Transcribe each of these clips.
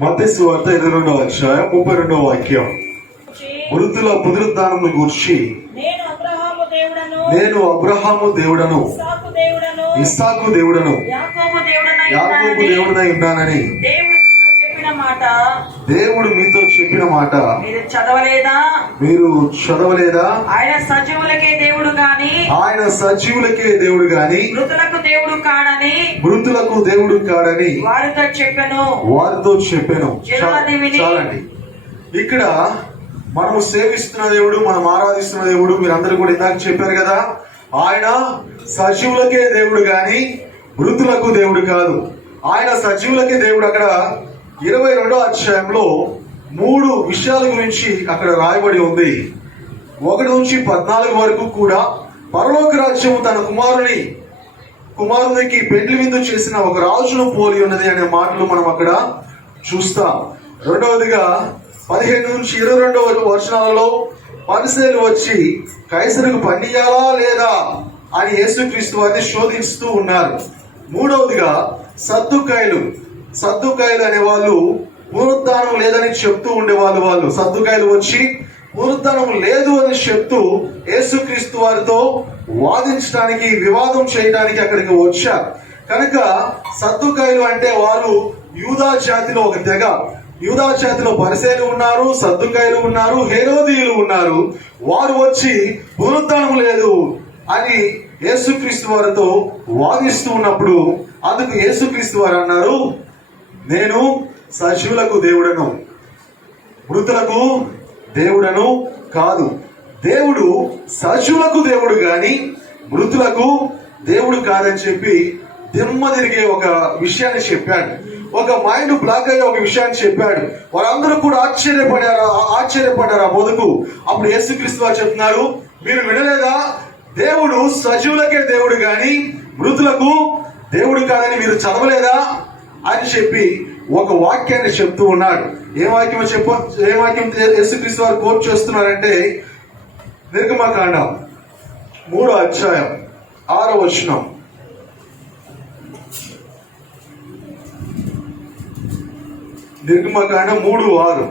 మత్తయి సువార్త 22వ అధ్యాయం 32వ వాక్యం. మృతుల పునరుద్ధానమును గూర్చి నేను అబ్రహాము దేవుడను ఇస్సాకు దేవుడను యాకోబు దేవుడనై ఉన్నానని దేవుడు మీతో చెప్పిన మాట మీరు చదవలేదా? ఆయన సజీవులకే దేవుడు గాని మృతులకు దేవుడు కాడని వారితో చెప్పాను. చాలండి. ఇక్కడ మనము సేవిస్తున్న దేవుడు, మనం ఆరాధిస్తున్న దేవుడు, మీరందరూ కూడా ఇందాక చెప్పారు కదా, ఆయన సజీవులకే దేవుడు గాని మృతులకు దేవుడు కాదు. ఆయన సజీవులకే దేవుడు. అక్కడ 22వ అధ్యాయంలో 3 విషయాల గురించి అక్కడ రాయబడి ఉంది. 1 నుంచి 14 వరకు కూడా పరలోక రాజ్యం తన కుమారునికి పెండ్లి విందు చేసిన ఒక రాజును పోలి ఉన్నది అనే మాటలు మనం అక్కడ చూస్తాం. రెండవదిగా 15 నుంచి 22 వచనాలలో పరిసయ్యులు వచ్చి కైసరుకు పన్నియాలా లేదా అని యేసుక్రీస్తు వారిని శోధిస్తూ ఉన్నారు. మూడవదిగా సద్దుకాయలు అనే వాళ్ళు పునరుద్ధానం లేదని చెప్తూ ఉండేవాళ్ళు. సద్దుకాయలు వచ్చి పునరుద్ధానం లేదు అని చెప్తూ యేసుక్రీస్తు వారితో వాదించడానికి, వివాదం చేయడానికి అక్కడికి వచ్చారు. కనుక సద్దుకాయలు అంటే వారు యూదా జాతిలో ఒక తెగ. యూదా జాతిలో పరిసయ్యులు ఉన్నారు, సద్దుకాయలు ఉన్నారు, హేరోదీయులు ఉన్నారు. వారు వచ్చి పునరుద్ధానం లేదు అని యేసుక్రీస్తు వారితో వాదిస్తూ ఉన్నప్పుడు అందుకు యేసుక్రీస్తు వారు అన్నారు, నేను సజీవులకు దేవుడను, మృతులకు దేవుడను కాదు. దేవుడు సజీవులకు దేవుడు గాని మృతులకు దేవుడు కాదని చెప్పి దిమ్మ తిరిగే ఒక విషయాన్ని చెప్పాడు. ఒక మైండ్ బ్లాక్ అయ్యే ఒక విషయాన్ని చెప్పాడు. వారందరూ కూడా ఆశ్చర్యపడ్డారు ఆ బోధకు. అప్పుడు యేసుక్రీస్తు వారు చెప్తున్నారు, మీరు వినలేదా? దేవుడు సజీవులకే దేవుడు గాని మృతులకు దేవుడు కాదని మీరు చదవలేదా అని చెప్పి ఒక వాక్యాన్ని చెప్తూ ఉన్నాడు. ఏ వాక్యం యేసుక్రీస్తు వారు కోట్ చేస్తున్నారంటే నిర్గమకాండం 3వ అధ్యాయం 6వ వచనం. నిర్గమకాండం 3:6.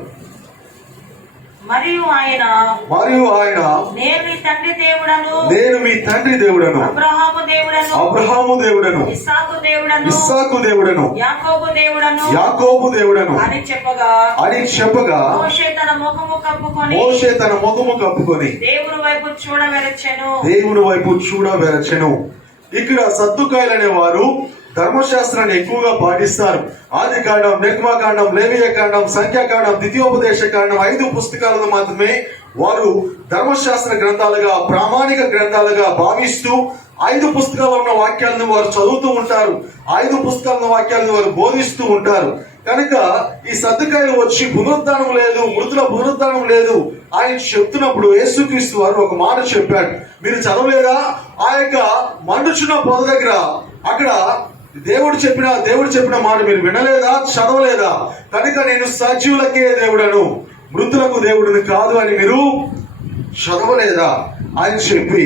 మరియు ఆయన నేను మీ తండ్రి దేవుడను అబ్రహాము దేవుడను ఇస్సాకు దేవుడను యాకోబు దేవుడను అని చెప్పగా మోషే తన ముఖము కప్పుకొని దేవుని వైపు చూడవెరచెను. ఇక్కడ సద్దుకాయలు అనేవారు ధర్మశాస్త్రాన్ని ఎక్కువగా పాటిస్తారు. ఆదికాండం, నిర్గమకాండం, లేవియకాండం, సంఖ్యాకాండం, ద్వితీయోపదేశ కాండం 5 పుస్తకాలను మాత్రమే వారు ధర్మశాస్త్ర గ్రంథాలుగా, ప్రామాణిక గ్రంథాలుగా భావిస్తూ 5 పుస్తకాలు ఉన్న వాక్యాలను వారు చదువుతూ ఉంటారు. 5 పుస్తకాల వాక్యాలను వారు బోధిస్తూ ఉంటారు. కనుక ఈ సద్దుకాయలు వచ్చి పునరుద్ధానం లేదు, మృతుల పునరుద్ధానం లేదు ఆయన చెప్తున్నప్పుడు యేసుక్రీస్తు వారు ఒక మాట చెప్పాడు. మీరు చదవలేదా? ఆ యొక్క మండుచున్న పొద దగ్గర అక్కడ దేవుడు చెప్పిన మాట మీరు వినలేదా? చదవలేదా? కనుక నేను సజీవులకే దేవుడను, మృతులకు దేవుడిని కాదు అని మీరు చదవలేదా అని చెప్పి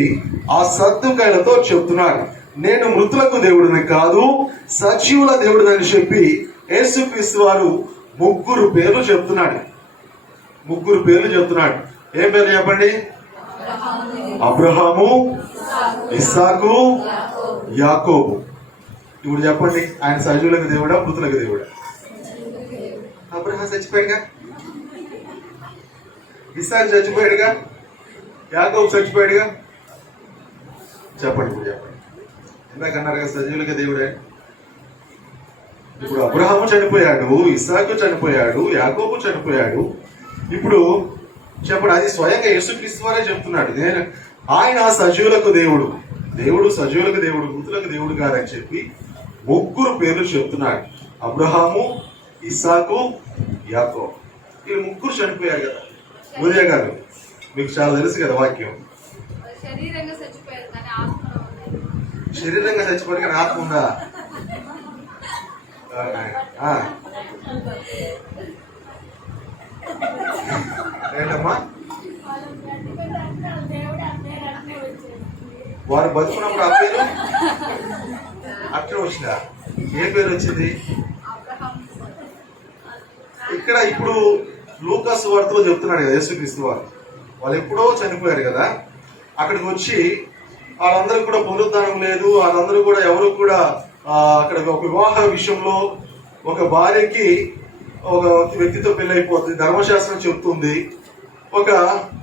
ఆ సద్దుకాయలతో చెప్తున్నాడు. నేను మృతులకు దేవుడిని కాదు, సజీవుల దేవుడిని అని చెప్పి యేసుక్రీస్తు వారు 3 పేర్లు చెప్తున్నాడు. 3 పేర్లు చెప్తున్నాడు. ఏం పేర్లు చెప్పండి? అబ్రహాము, ఇస్సాకు, యాకోబు. ఇప్పుడు చెప్పండి, ఆయన సజీవులకు దేవుడా, మృతులకు దేవుడా? అబ్రహాం చచ్చిపోయాడుగా, ఇస్సాకు చచ్చిపోయాడుగా, యాకోబు చచ్చిపోయాడుగా. చెప్పండి, ఇప్పుడు చెప్పండి. ఇందాకన్నారు కదా సజీవులకి దేవుడే. ఇప్పుడు అబ్రహాము చనిపోయాడు, ఇస్సాకు చనిపోయాడు, యాకోబు చనిపోయాడు. ఇప్పుడు చెప్పండి, అది స్వయంగా యేసుక్రీస్తు వారే చెప్తున్నాడు, ఆయన సజీవులకు దేవుడు, సజీవులకు దేవుడు, మృతులకు దేవుడు కాదని చెప్పి 3 పేర్లు చెప్తున్నాడు. అబ్రహాము, ఇస్సాకు, యాకోబు. వీళ్ళు 3 చనిపోయారు కదా. ఉదయ గారు మీకు చాలా తెలుసు కదా వాక్యం. శరీరంగా చచ్చిపోయారు కానీ ఆత్మ ఉందా? ఏంటమ్మా? వారు బతుకున్నప్పుడు ఆ పేరు అట్లా వచ్చిందా? ఏ పేరు వచ్చింది? ఇక్కడ ఇప్పుడు లూకాసు వార్తలో చెప్తున్నాడు కదా యేసుక్రీస్తు వారు, వాళ్ళు ఎప్పుడో చనిపోయారు కదా, అక్కడికి వచ్చి వాళ్ళందరూ కూడా పునరుద్ధానం లేదు, వాళ్ళందరూ కూడా ఎవరు కూడా అక్కడ ఒక వివాహ విషయంలో ఒక భార్యకి ఒక వ్యక్తితో పెళ్లి అయిపోతుంది, ధర్మశాస్త్రం చెప్తుంది. ఒక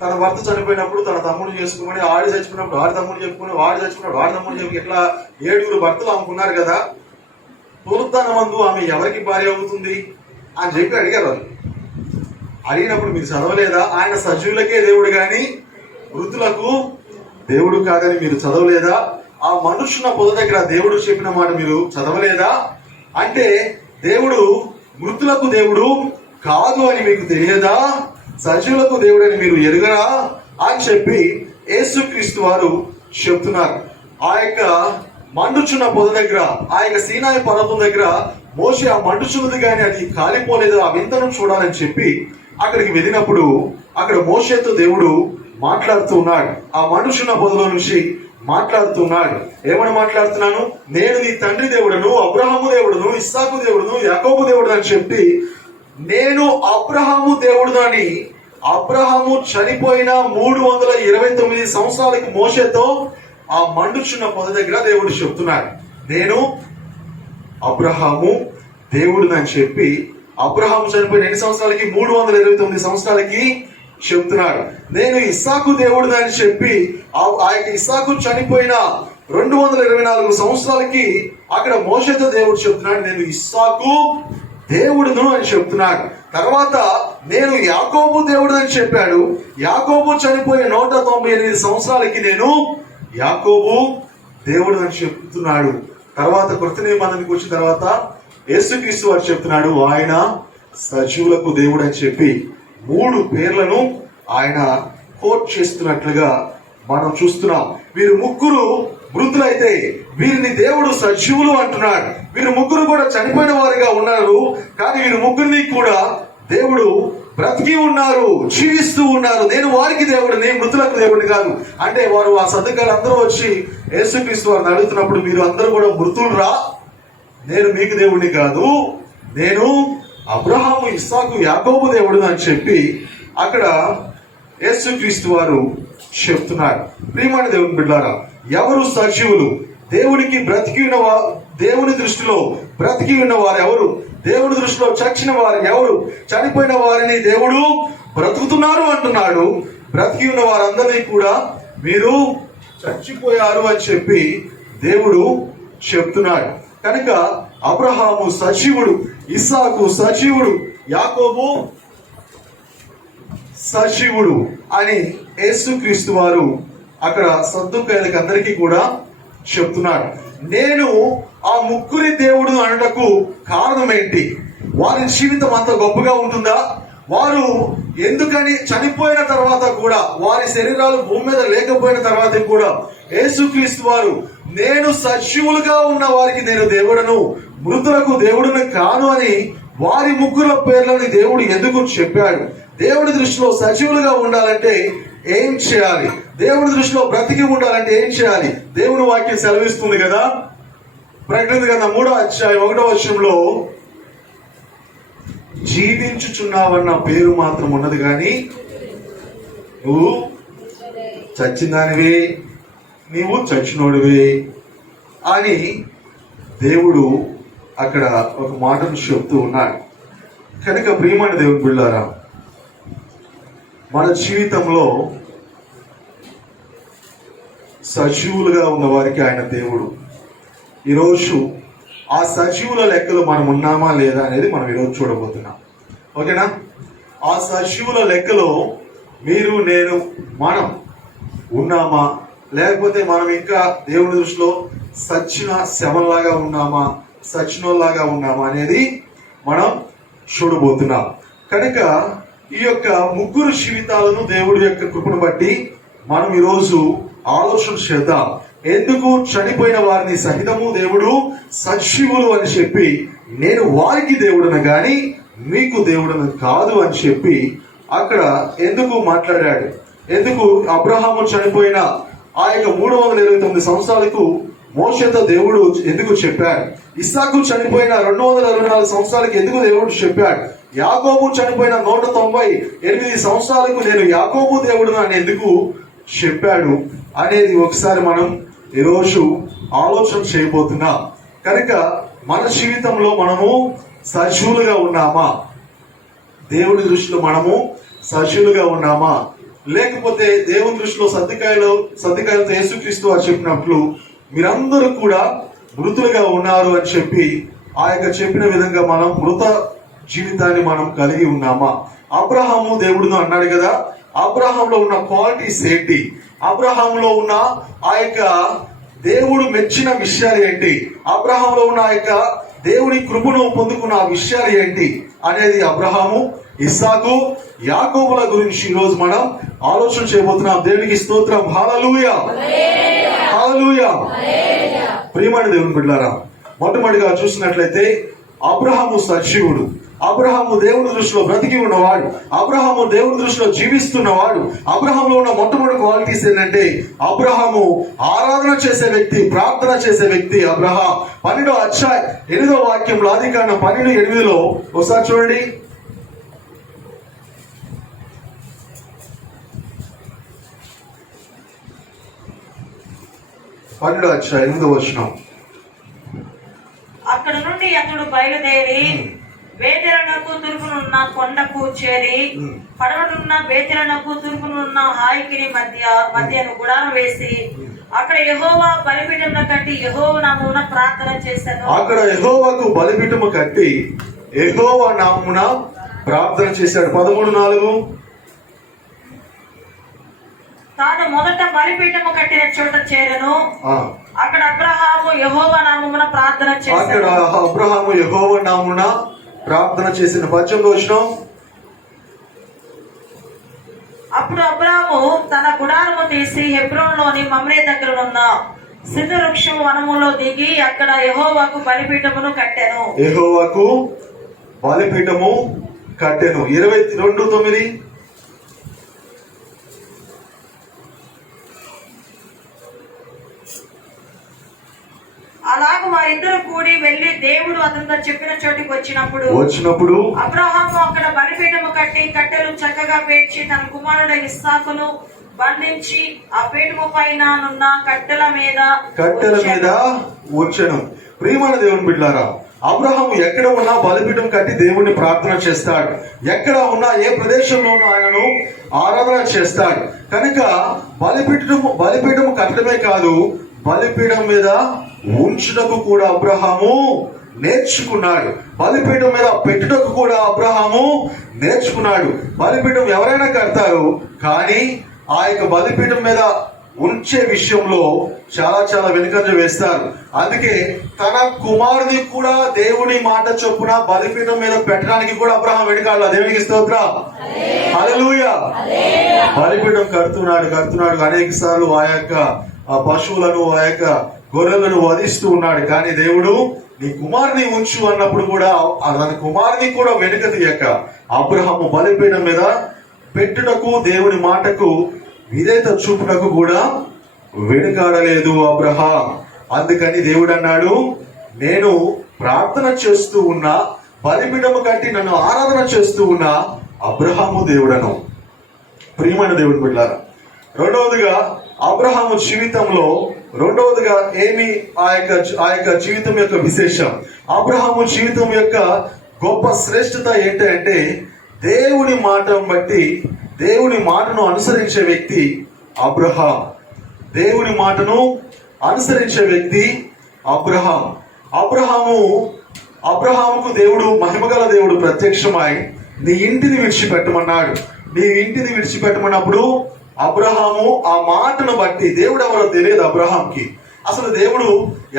తన భర్త చనిపోయినప్పుడు తన తమ్ముడు చేసుకోమని, ఆడి చచ్చిపోయినప్పుడు ఆడి తమ్ముడు చెప్పుకుని, వాడి చచ్చిపోయినప్పుడు వాడి తమ్ముడు చెప్పి, ఇట్లా 7 భర్తలు ఆమెకున్నారు కదా, పునరుద్ధానమందు ఆమె ఎవరికి భార్య అవుతుంది అని చెప్పి అడిగారు వాళ్ళు. అడిగినప్పుడు మీరు చదవలేదా, ఆయన సజీవులకే దేవుడు గాని మృతులకు దేవుడు కాదని మీరు చదవలేదా, ఆ మనుషుల పొద దగ్గర దేవుడు చెప్పిన మాట మీరు చదవలేదా అంటే, దేవుడు మృతులకు దేవుడు కాదు అని మీకు తెలియదా, సజీవులకు దేవుడు అని మీరు ఎరుగరా అని చెప్పి యేసుక్రీస్తు వారు చెప్తున్నారు. ఆ యొక్క మండుచున్న పొద దగ్గర, ఆ యొక్క సీనాయి పర్వతం దగ్గర మోషే ఆ మండుచున్నది కానీ అది కాలిపోలేదు, ఆ వింతను చూడాలని చెప్పి అక్కడికి వెళ్ళినప్పుడు అక్కడ మోషేతో దేవుడు మాట్లాడుతూ ఉన్నాడు. ఆ మండుచున్న పొదలో నుంచి మాట్లాడుతున్నాడు. ఏమని మాట్లాడుతున్నాను, నేను నీ తండ్రి దేవుడను, అబ్రహాము దేవుడును, ఇస్సాకు దేవుడును, యాకోబు దేవుడు అని చెప్పి, నేను అబ్రహాము దేవుడు అని అబ్రహాము చనిపోయిన 329 సంవత్సరాలకి మోషేతో ఆ మండుచున్న పొద దగ్గర దేవుడు చెప్తున్నాడు. నేను అబ్రహాము దేవుడు అని చెప్పి, అబ్రహాము చనిపోయిన ఎన్ని సంవత్సరాలకి, 329 సంవత్సరాలకి చెప్తున్నాడు. నేను ఇస్సాకు దేవుడు అని చెప్పి, ఆ యొక్క ఇస్సాకు చనిపోయిన 224 సంవత్సరాలకి అక్కడ మోషేతో దేవుడు చెప్తున్నాడు, నేను ఇస్సాకు దేవుడును అని చెప్తున్నాడు. తర్వాత నేను యాకోబు దేవుడు అని చెప్పాడు. యాకోబు చనిపోయి 198 సంవత్సరాలకి నేను యాకోబు దేవుడు అని చెప్తున్నాడు. తర్వాత కృత నిబంధనకి వచ్చిన తర్వాత యేసుక్రీస్తు వారు చెప్తున్నాడు, ఆయన సజీవులకు దేవుడు అని చెప్పి 3 పేర్లను ఆయన కోట్ చేస్తున్నట్లుగా మనం చూస్తున్నాం. వీరు ముగ్గురు మృతులైతే వీరిని దేవుడు సజీవులు అంటున్నాడు. వీరు ముగ్గురు కూడా చనిపోయిన వారిగా ఉన్నారు, కానీ వీరు ముగ్గురిని కూడా దేవుడు బ్రతికి ఉన్నారు, జీవిస్తూ ఉన్నారు. నేను వారికి దేవుడు, నేను మృతులకు దేవుడిని కాదు అంటే, వారు ఆ సదుకాలు అందరూ వచ్చి యేసుక్రీస్తు వారిని అడుగుతున్నప్పుడు, మీరు అందరూ కూడా మృతులు రా, నేను మీకు దేవుడిని కాదు, నేను అబ్రహాము, ఇస్సాకు, యాకోబు దేవుడు అని చెప్పి అక్కడ యేసుక్రీస్తు వారు చెప్తున్నారు. ప్రియమైన దేవుని బిడ్డలారా, ఎవరు సజీవులు, దేవునికి బ్రతికి ఉన్న దేవుని దృష్టిలో బ్రతికి ఉన్న వారు ఎవరు, దేవుడి దృష్టిలో చచ్చిన వారు ఎవరు, చనిపోయిన వారిని దేవుడు బ్రతుకుతున్నారు అంటున్నాడు. బ్రతికి ఉన్న వారందరినీ కూడా మీరు చచ్చిపోయారు అని చెప్పి దేవుడు చెప్తున్నాడు. కనుక అబ్రహాము సజీవుడు, ఇస్సాకు సజీవుడు, యాకోబు సజీవుడు అని యేసుక్రీస్తు వారు అక్కడ సద్దుకాయలకి అందరికీ కూడా చెప్తున్నాడు. నేను ఆ ముగ్గురి దేవుడు అనటకు కారణం ఏంటి? వారి జీవితం అంత గొప్పగా ఉంటుందా? వారు ఎందుకని చనిపోయిన తర్వాత కూడా, వారి శరీరాలు భూమి మీద లేకపోయిన తర్వాత కూడా యేసుక్రీస్తు వారు, నేను సజీవులుగా ఉన్న వారికి నేను దేవుడను, మృతులకు దేవుడును కాను అని వారి ముగ్గురు పేర్లని దేవుడు ఎందుకు చెప్పాడు? దేవుడి దృష్టిలో సజీవులుగా ఉండాలంటే ఏం చేయాలి? దేవుడి దృష్టిలో బ్రతికి ఉండాలంటే ఏం చేయాలి? దేవుని వాక్యం సెలవిస్తుంది కదా, ప్రకటన గ్రంథం 3వ అధ్యాయం 1వ వచనంలో, జీవించుచున్నావన్న పేరు మాత్రం ఉన్నది కానీ నువ్వు చచ్చిందానివే, నీవు చచ్చినోడివే అని దేవుడు అక్కడ ఒక మాటను చెప్తూ ఉన్నాడు. కనుక ప్రియమైన దేవుని బిడ్డలారా, మన జీవితంలో సజీవులుగా ఉన్న వారికి ఆయన దేవుడు. ఈరోజు ఆ సజీవుల లెక్కలో మనం ఉన్నామా లేదా అనేది మనం ఈరోజు చూడబోతున్నాం. ఓకేనా? ఆ సజీవుల లెక్కలో మీరు, నేను, మనం ఉన్నామా, లేకపోతే మనం ఇంకా దేవుని దృష్టిలో సచ్చిన శవంలాగా ఉన్నామా, సచ్చినోల్లాగా ఉన్నామా అనేది మనం చూడబోతున్నాం. కనుక ఈ యొక్క ముగ్గురు జీవితాలను దేవుడి యొక్క కృపను బట్టి మనం ఈరోజు ఆలోచన చేద్దాం. ఎందుకు చనిపోయిన వారిని సహితము దేవుడు సజీవులు అని చెప్పి, నేను వారికి దేవుడను గాని మీకు దేవుడను కాదు అని చెప్పి అక్కడ ఎందుకు మాట్లాడాడు? ఎందుకు అబ్రహాము చనిపోయిన ఆ యొక్క 329 సంవత్సరాలకు మోషేతో దేవుడు ఎందుకు చెప్పాడు? ఇస్సాకు చనిపోయిన 224 సంవత్సరాలకు ఎందుకు దేవుడు చెప్పాడు? యాకోబు చనిపోయిన 198 సంవత్సరాలకు నేను యాకోబు దేవుడు అని ఎందుకు చెప్పాడు అనేది ఒకసారి మనం ఈరోజు ఆలోచన చేయబోతున్నాం. కనుక మన జీవితంలో మనము సజీవులుగా ఉన్నామా? దేవుని దృష్టిలో మనము సజీవులుగా ఉన్నామా? లేకపోతే దేవుని దృష్టిలో సర్దికాయలతో యేసుక్రీస్తు వారు చెప్పినట్లు మీరందరూ కూడా మృతులుగా ఉన్నారు అని చెప్పి ఆ యొక్క చెప్పిన విధంగా మనం మృత జీవితాన్ని మనం కలిగి ఉన్నామా? అబ్రహాము దేవుడును అన్నాడు కదా, అబ్రహాంలో ఉన్న క్వాలిటీస్ ఏంటి? అబ్రహాంలో ఉన్న ఆ యొక్క దేవుడు మెచ్చిన విషయాలు ఏంటి? అబ్రహాంలో ఉన్న ఆ యొక్క దేవుని కృపను పొందుకున్న ఆ విషయాలు ఏంటి అనేది అబ్రహాము, ఇస్సాకు, యాకోబుల గురించి ఈ రోజు మనం ఆలోచన చేయబోతున్నాం. దేవునికి స్తోత్రం. హల్లెలూయా, హల్లెలూయా. ప్రియమైన దేవుని బిడ్డలారా, మొట్టమొదటిగా చూసినట్లయితే అబ్రహాము సజీవుడు. అబ్రహాము దేవుని దృష్టిలో బ్రతికి ఉన్నవాడు. అబ్రహాము దేవుని దృష్టిలో జీవిస్తున్నవాడు. అబ్రహాంలో ఉన్న మొట్టమొదటి క్వాలిటీస్ ఏంటంటే అబ్రహాము ఆరాధన చేసే వ్యక్తి, ప్రార్థన చేసే వ్యక్తి. అబ్రహాం 12వ అధ్యాయం 8వ వాక్యంలో, ఆదికాండం 12:8 ఒకసారి చూడండి. 12వ అధ్యాయం 8వ వచనం. అక్కడ నుండి అతడు బయలుదేరి బేతెలనకు తూర్పునున్న కొండకు చేరి పడమటున్న బేతెలనకు తూర్పునున్న హాయికిని మధ్యను గుడారం వేసి అక్కడ యెహోవా బలిపీఠమును కట్టి యెహోవా నామమున ప్రార్థన చేశాను. అక్కడ యెహోవాకు బలిపీఠము కట్టి యెహోవా నామమున ప్రార్థన చేశాడు. 13:4. తాను మొదట బలిపీఠము కట్టిన చోట చేరను. అక్కడ అబ్రహాము యెహోవా నామమున ప్రార్థన చేశాడు. అక్కడ అబ్రహాము యెహోవా నామమున ప్రార్థన చేసిన 18వ వచనం. అప్పుడు అబ్రాము తన గుడారము తీసి హెబ్రోన్లోని మమ్రే దగ్గరనున్న సిద్ధ వృక్షం వనములో దిగి అక్కడ యెహోవాకు బలిపీఠమును కట్టెను. యెహోవాకు బలిపీఠము కట్టెను. 22:9. అలాగ వారిద్దరు కూడి వెళ్లి దేవుడు అతనితో చెప్పిన చోటికి వచ్చినప్పుడు అబ్రహాము అక్కడ బలిపీఠము కట్టి కట్టెలు చక్కగా పేర్చి తన కుమారుడు ఇస్సాకును బంధించి ఆ పీఠము పైన నున్న కట్టెల మీద ఉంచెను. ప్రియమైన దేవుని బిడ్డలారా, అబ్రహాము ఎక్కడ ఉన్నా బలిపీఠం కట్టి దేవుణ్ణి ప్రార్థన చేస్తాడు. ఎక్కడ ఉన్నా, ఏ ప్రదేశంలో ఉన్నా ఆయనను ఆరాధన చేస్తాడు. కనుక బలిపీఠము కట్టడమే కాదు, బలిపీఠం మీద ఉంచుటకు కూడా అబ్రహాము నేర్చుకున్నాడు. బలిపీఠం మీద పెట్టుటకు కూడా అబ్రహాము నేర్చుకున్నాడు. బలిపీఠం ఎవరైనా కడతారు, కానీ ఆ యొక్క బలిపీఠం మీద ఉంచే విషయంలో చాలా వెనుకంజ వేస్తారు. అందుకే తన కుమారుని కూడా దేవుని మాట చొప్పున బలిపీఠం మీద పెట్టడానికి కూడా అబ్రహాం వెనుకాల. దేవునికి స్తోత్రం. హల్లెలూయా. బలిపీఠం కడుతున్నాడు అనేక సార్లు ఆ యొక్క పశువులను, ఆ యొక్క గొర్రెలను వధిస్తూ ఉన్నాడు. కానీ దేవుడు నీ కుమారుని ఉంచు అన్నప్పుడు కూడా తన కుమారుని కూడా వెనుక తీయక అబ్రహాము బలిపీఠం మీద పెట్టుటకు, దేవుని మాటకు విధేయత చూపుటకు కూడా వెనుకాడలేదు అబ్రహాం. అందుకని దేవుడు అన్నాడు, నేను ప్రార్థన చేస్తూ ఉన్నా, బలిపీఠము కట్టి నన్ను ఆరాధన చేస్తూ ఉన్నా అబ్రహాము దేవుడను. ప్రియమైన దేవుని బిడ్డలారా, రెండవదిగా అబ్రహాము జీవితంలో ఏమి ఆ యొక్క జీవితం యొక్క విశేషం, అబ్రహాము జీవితం యొక్క గొప్ప శ్రేష్టత ఏంటంటే దేవుని మాటను బట్టి, దేవుని మాటను అనుసరించే వ్యక్తి అబ్రహాం. దేవుని మాటను అనుసరించే వ్యక్తి అబ్రహాం. అబ్రహాముకు దేవుడు, మహిమగల దేవుడు ప్రత్యక్షమై నీ ఇంటిని విడిచిపెట్టమన్నాడు. నీ ఇంటిని విడిచిపెట్టమన్నప్పుడు అబ్రహాము ఆ మాటను బట్టి, దేవుడు ఎవరో తెలియదు అబ్రహాంకి. అసలు దేవుడు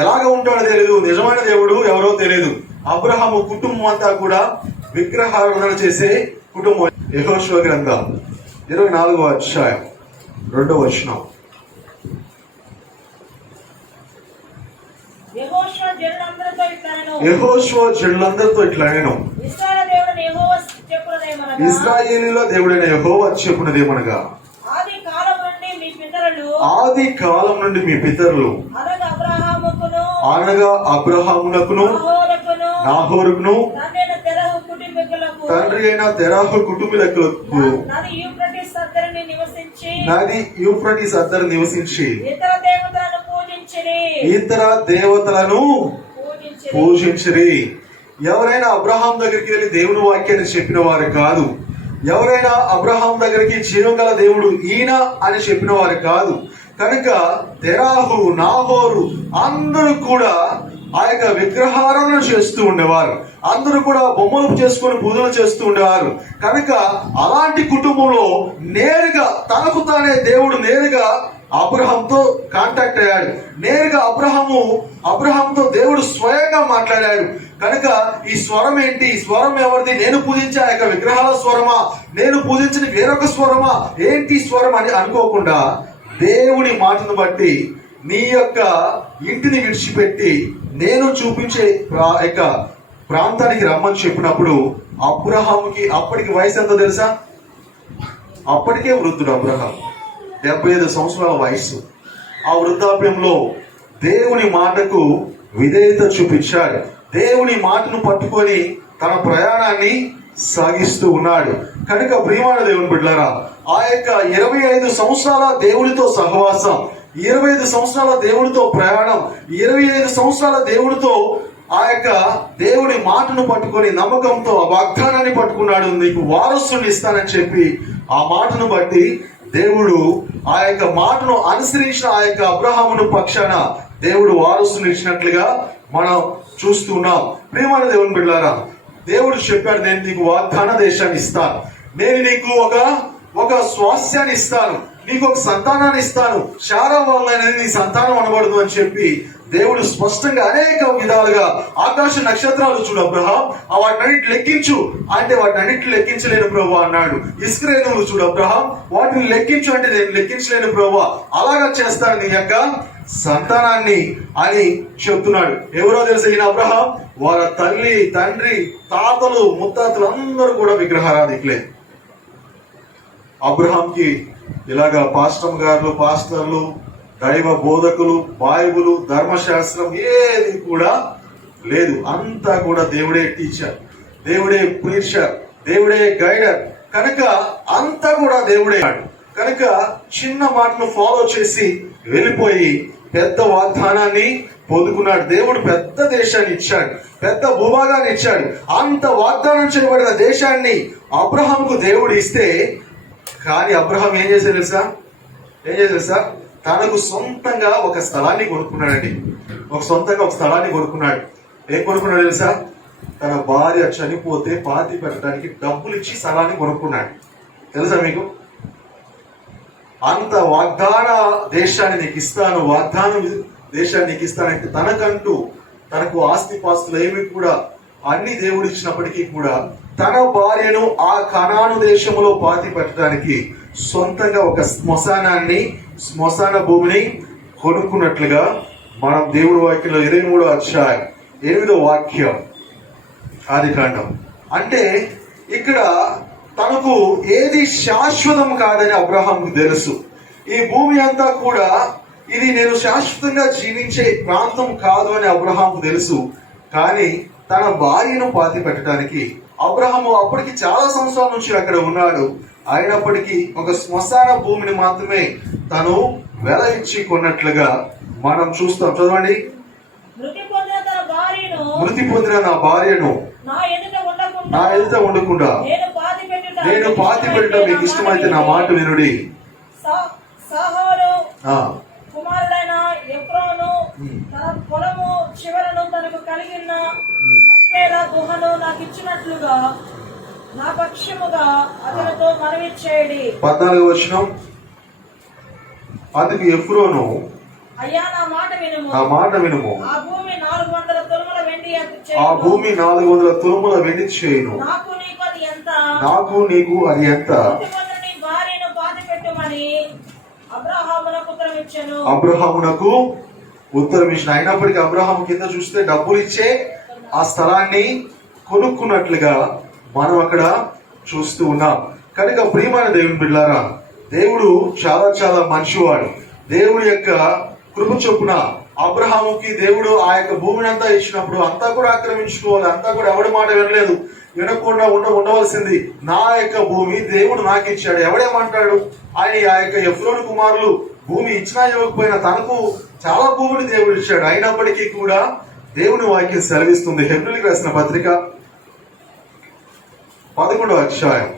ఎలాగ ఉంటాడో తెలియదు, నిజమైన దేవుడు ఎవరో తెలియదు. అబ్రహాము కుటుంబం అంతా కూడా విగ్రహారాధన చేసే కుటుంబం. యెహోషువ గ్రంథం 24వ అధ్యాయం 2వ వచనం. యెహోషువ జనులందరితో ఇట్లా నేను ఇశ్రాయేలీయుల దేవుడైన యెహోవా చెప్పునదేమనగా, ఆది కాలం నుండి మీ పితరులు అనగా అబ్రహాము అనగా అబ్రహామునకును నాహోరుకును నాహోరుకును తండ్రైన తెరహు కుటుంబీకులకు తండ్రి అయిన తెరాహు కుటుంబీకులకు నది యూఫ్రటీస్ అద్దరిని నివసించి నది యూఫ్రటీస్ అద్దరు నివసించి ఇతర దేవతలను పూజించిరి. ఇతర దేవతలను పూజించిరి. ఎవరైనా అబ్రహాం దగ్గరికి వెళ్ళి దేవుని వాక్యాన్ని చెప్పిన వారు కాదు. ఎవరైనా అబ్రహాం దగ్గరికి జీవం గల దేవుడు ఈయన అని చెప్పిన వారు కాదు. కనుక తెరాహు నాహోరు అందరూ కూడా ఆ యొక్క విగ్రహారాధన చేస్తూ ఉండేవారు. అందరూ కూడా బొమ్మలు చేసుకొని పూజలు చేస్తూ ఉండేవారు. కనుక అలాంటి కుటుంబంలో నేరుగా తనకు తానే దేవుడు నేరుగా అబ్రహాంతో కాంటాక్ట్ అయ్యాడు. నేరుగా అబ్రహాంతో దేవుడు స్వయంగా మాట్లాడాడు. కనుక ఈ స్వరం ఏంటి? ఈ స్వరం ఎవరిది? నేను పూజించే ఆ యొక్క విగ్రహాల స్వరమా, నేను పూజించిన వేరొక స్వరమా, ఏంటి స్వరం అని అనుకోకుండా దేవుని మాటను బట్టి నీ యొక్క ఇంటిని విడిచిపెట్టి నేను చూపించే యొక్క ప్రాంతానికి రమ్మని చెప్పినప్పుడు అబ్రహాముకి అప్పటికి వయసు ఎంతో తెలుసా? అప్పటికే వృద్ధుడు అబ్రహాం, 75 సంవత్సరాల వయసు. ఆ వృద్ధాప్యంలో దేవుని మాటకు విధేయత చూపించాడు. దేవుని మాటను పట్టుకొని తన ప్రయాణాన్ని సాగిస్తూ ఉన్నాడు. కనుక ప్రియమైన దేవుని బిడ్డలారా, ఆ యొక్క 25 సంవత్సరాల దేవుడితో సహవాసం, 25 సంవత్సరాల దేవుడితో ప్రయాణం, 25 సంవత్సరాల దేవుడితో ఆ యొక్క దేవుడి మాటను పట్టుకొని నమ్మకంతో ఆ వాగ్దానాన్ని పట్టుకున్నాడు. నీకు వారసుని ఇస్తానని చెప్పి ఆ మాటను బట్టి దేవుడు ఆ యొక్క మాటను అనుసరించిన ఆ యొక్క అబ్రహామును పక్షాన దేవుడు వారసుని ఇచ్చినట్లుగా మనం చూస్తున్నాం. ప్రియమైన దేవుని బిడ్డలారా, దేవుడు చెప్పాడు, నేను నీకు వాగ్దాన దేశాన్ని ఇస్తాను, నేను నీకు ఒక స్వాస్థ్యాన్ని ఇస్తాను, నీకు ఒక సంతానాన్ని ఇస్తాను, శారా వలన అనేది నీ సంతానం అనబడదు అని చెప్పి దేవుడు స్పష్టంగా అనేక విధాలుగా ఆకాశ నక్షత్రాలు చూడు అబ్రహాం, వాటినన్నిటి లెక్కించు అంటే వాటినన్నిటి లెక్కించలేను ప్రభు అన్నాడు. ఇస్రాయేలును చూడు అబ్రహాం, వాటిని లెక్కించు అంటే నేను లెక్కించలేను ప్రభు, అలాగా చేస్తాను నీ యొక్క సంతానాన్ని అని చెప్తున్నాడు. ఎవరో తెలుసా ఈయన అబ్రహాం? వారి తల్లి తండ్రి తాతలు ముత్తాతలు అందరూ కూడా విగ్రహారాధికులే. అబ్రహాంకి ఇలాగా పాస్టర్లు దైవ బోధకులు బైబులు ధర్మశాస్త్రం ఏది కూడా లేదు. అంతా కూడా దేవుడే టీచర్, దేవుడే ప్రీచర్, దేవుడే గైడర్. కనుక అంతా కూడా దేవుడే. కనుక చిన్న మాటను ఫాలో చేసి వెళ్ళిపోయి పెద్ద వాగ్దానాన్ని పొందుకున్నాడు. దేవుడు పెద్ద దేశాన్ని ఇచ్చాడు, పెద్ద భూభాగాన్ని ఇచ్చాడు. అంత వాగ్దానం చేయబడిన దేశాన్ని అబ్రహాంకు దేవుడు ఇస్తే, కానీ అబ్రహాం ఏం చేశాడు తెలుసా? తనకు సొంతంగా ఒక స్థలాన్ని కొనుక్కున్నాడండి. సొంతంగా ఒక స్థలాన్ని కొనుక్కున్నాడు. ఏం కొనుక్కున్నాడు తెలుసా? తన భార్య చనిపోతే పాతి పెట్టడానికి డబ్బులు ఇచ్చి స్థలాన్ని కొనుక్కున్నాడు. తెలుసా మీకు? అంత వాగ్దాన దేశాన్ని నీకు ఇస్తాను, వాగ్దాన దేశాన్ని నీకు ఇస్తానంటే తనకు ఆస్తిపాస్తులు ఏమి కూడా అన్ని దేవుడు ఇచ్చినప్పటికీ కూడా తన భార్యను ఆ కనాను దేశంలో పాతి పెట్టడానికి సొంతంగా ఒక శ్మశాన భూమిని కొనుక్కున్నట్లుగా మనం దేవుడి వాక్యంలో 23వ అధ్యాయం 8వ వాక్యం ఆదికాండం. అంటే ఇక్కడ తనకు ఏది శాశ్వతం కాదని అబ్రహాంకు తెలుసు. ఈ భూమి అంతా కూడా ఇది నేను శాశ్వతంగా జీవించే ప్రాంతం కాదు అని అబ్రహాంకు తెలుసు. కానీ తన భార్యను పాతి పెట్టడానికి అబ్రహాము అప్పటికి చాలా సంవత్సరాల నుంచి అక్కడ ఉన్నాడు. అయినప్పటికీ ఒక శ్మశాన భూమిని మాత్రమే తను వెల ఇచ్చి కొన్నట్లుగా మనం చూస్తాం. చదవండి. మృతి పొందిన నా భార్యను నా ఎదుట ఉండకుండా నేను పాతి పెట్టడం మీకు ఇష్టమైతే నా మాట వినుడి. కుమారుడైన ఎఫ్రోను తన పొలము చివరను తనకు కలిగిన గుహను నాకు ఇచ్చినట్లుగా నా పక్షముగా అతనితో మనవి చేయండి. 14వ వచనం. అందుకు ఎఫ్రోను, అయ్యా నా మాట వినుము, ఆ భూమి 400 తులముల వెండి చేయును. నాకు నీకు అది ఎంత? నీ భార్యను పాతి పెట్టుమని అబ్రహామునకు ఉత్తరం ఇచ్చిన. అయినప్పటికీ అబ్రహాము కింద చూస్తే డబ్బులు ఇచ్చే ఆ స్థలాన్ని కొనుక్కున్నట్లుగా మనం అక్కడ చూస్తూ ఉన్నాం. కనుక ప్రియమైన దేవుని బిడ్డలారా, దేవుడు చాలా చాలా మంచివాడు. దేవుడి యొక్క కృప చొప్పున అబ్రహాముకి దేవుడు ఆ యొక్క భూమిని అంతా ఇచ్చినప్పుడు అంతా కూడా ఆక్రమించుకోవాలి, అంతా కూడా ఎవడి మాట వినలేదు, వినకుండా ఉండవలసింది నా యొక్క భూమి దేవుడు నాకు ఇచ్చాడు. ఎవడేమంటాడు? ఆయన ఆ యొక్క ఎఫ్రోను కుమారులు భూమి ఇచ్చినా ఇవ్వకపోయినా తనకు చాలా భూమిని దేవుడు ఇచ్చాడు. అయినప్పటికీ కూడా దేవుని వాక్యం సెలవిస్తుంది. హెబ్రీయులకు రాసిన పత్రిక 11వ అధ్యాయం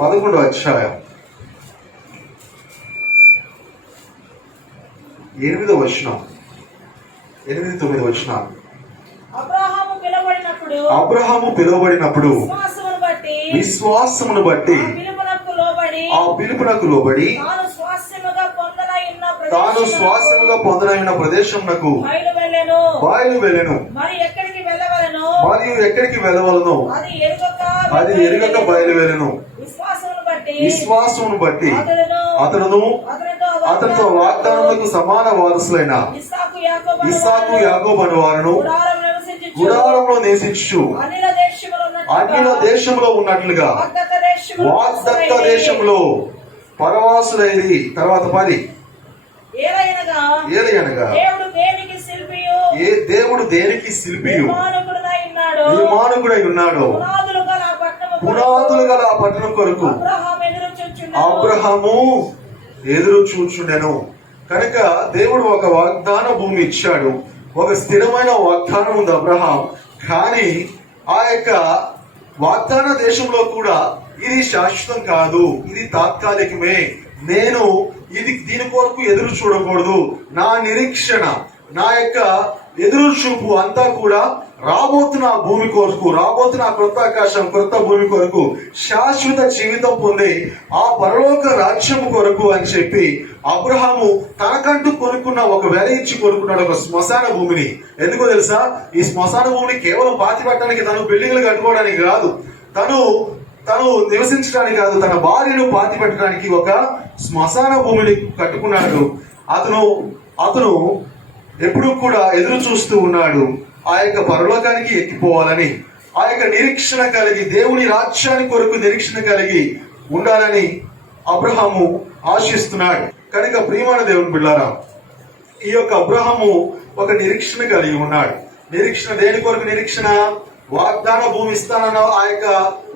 11వ అధ్యాయం 8వ వచనం, 8-9 వచనాలు. అబ్రహాము పిలువబడినప్పుడు విశ్వాసమును బట్టి ఆ పిలుపునకు లోబడి తాను స్వాస్యముగా పొందనైన ప్రదేశమునకు బయలువెళ్ళెను. మరియు ఎక్కడికి వెళ్ళవలనో అది ఎరుగక బయలువెళ్ళెను. విశ్వాసమును బట్టి అతడును అతనితో వాగ్దానములకు సమాన వారసులైన ఇస్సాకు యాకోబు అను వారును గుడారంలో నివసించు అన్యుల దేశంలో ఉన్నట్లుగా వాగ్దత్త దేశంలో పరవాసులైది. తర్వాత 10 ఏలయనగా దేవుడు దేనికి శిల్పియు నిర్మాణకుడై ఉన్నాడు. పునాదులు గల ఆ పట్టణం కొరకు అబ్రహాము ఎదురు చూచుండెను. కనుక దేవుడు ఒక వాగ్దాన భూమి ఇచ్చాడు, ఒక స్థిరమైన వాగ్దానం ఉంది అబ్రహాం. కానీ ఆ యొక్క వాగ్దాన దేశంలో కూడా ఇది శాశ్వతం కాదు, ఇది తాత్కాలికమే. నేను దీని కొరకు ఎదురు చూడకూడదు. నా నిరీక్షణ, నా యొక్క ఎదురు చూపు అంతా కూడా రాబోతున్న భూమి కొరకు, రాబోతున్న క్రొత్త ఆకాశం క్రొత్త భూమి కొరకు, శాశ్వత జీవితం పొందే ఆ పరలోక రాజ్యం కొరకు అని చెప్పి అబ్రహాము తనకంటూ కొనుక్కున్న ఒక వెల ఇచ్చి కొనుక్కున్నాడు ఒక శ్మశాన భూమిని. ఎందుకో తెలుసా? ఈ శ్మశాన భూమిని కేవలం పాతి పెట్టడానికి, తను బిల్డింగ్లు కట్టుకోవడానికి కాదు, తను నివసించడానికి కాదు, తన భార్యను పాతి పెట్టడానికి ఒక శ్మశాన భూమిని కట్టుకున్నాడు. అతను ఎప్పుడు కూడా ఎదురు చూస్తూ ఉన్నాడు ఆ యొక్క పరలోకానికి ఎక్కిపోవాలని, ఆ యొక్క నిరీక్షణ కలిగి, దేవుని రాజ్యాన్ని కొరకు నిరీక్షణ కలిగి ఉండాలని అబ్రహాము ఆశిస్తున్నాడు. కనుక ప్రియమైన దేవుని బిడ్డలారా, ఈ యొక్క అబ్రహాము ఒక నిరీక్షణ కలిగి ఉన్నాడు. నిరీక్షణ దేని కొరకు? నిరీక్షణ వాగ్దాన భూమి ఇస్తానన్న ఆ యొక్క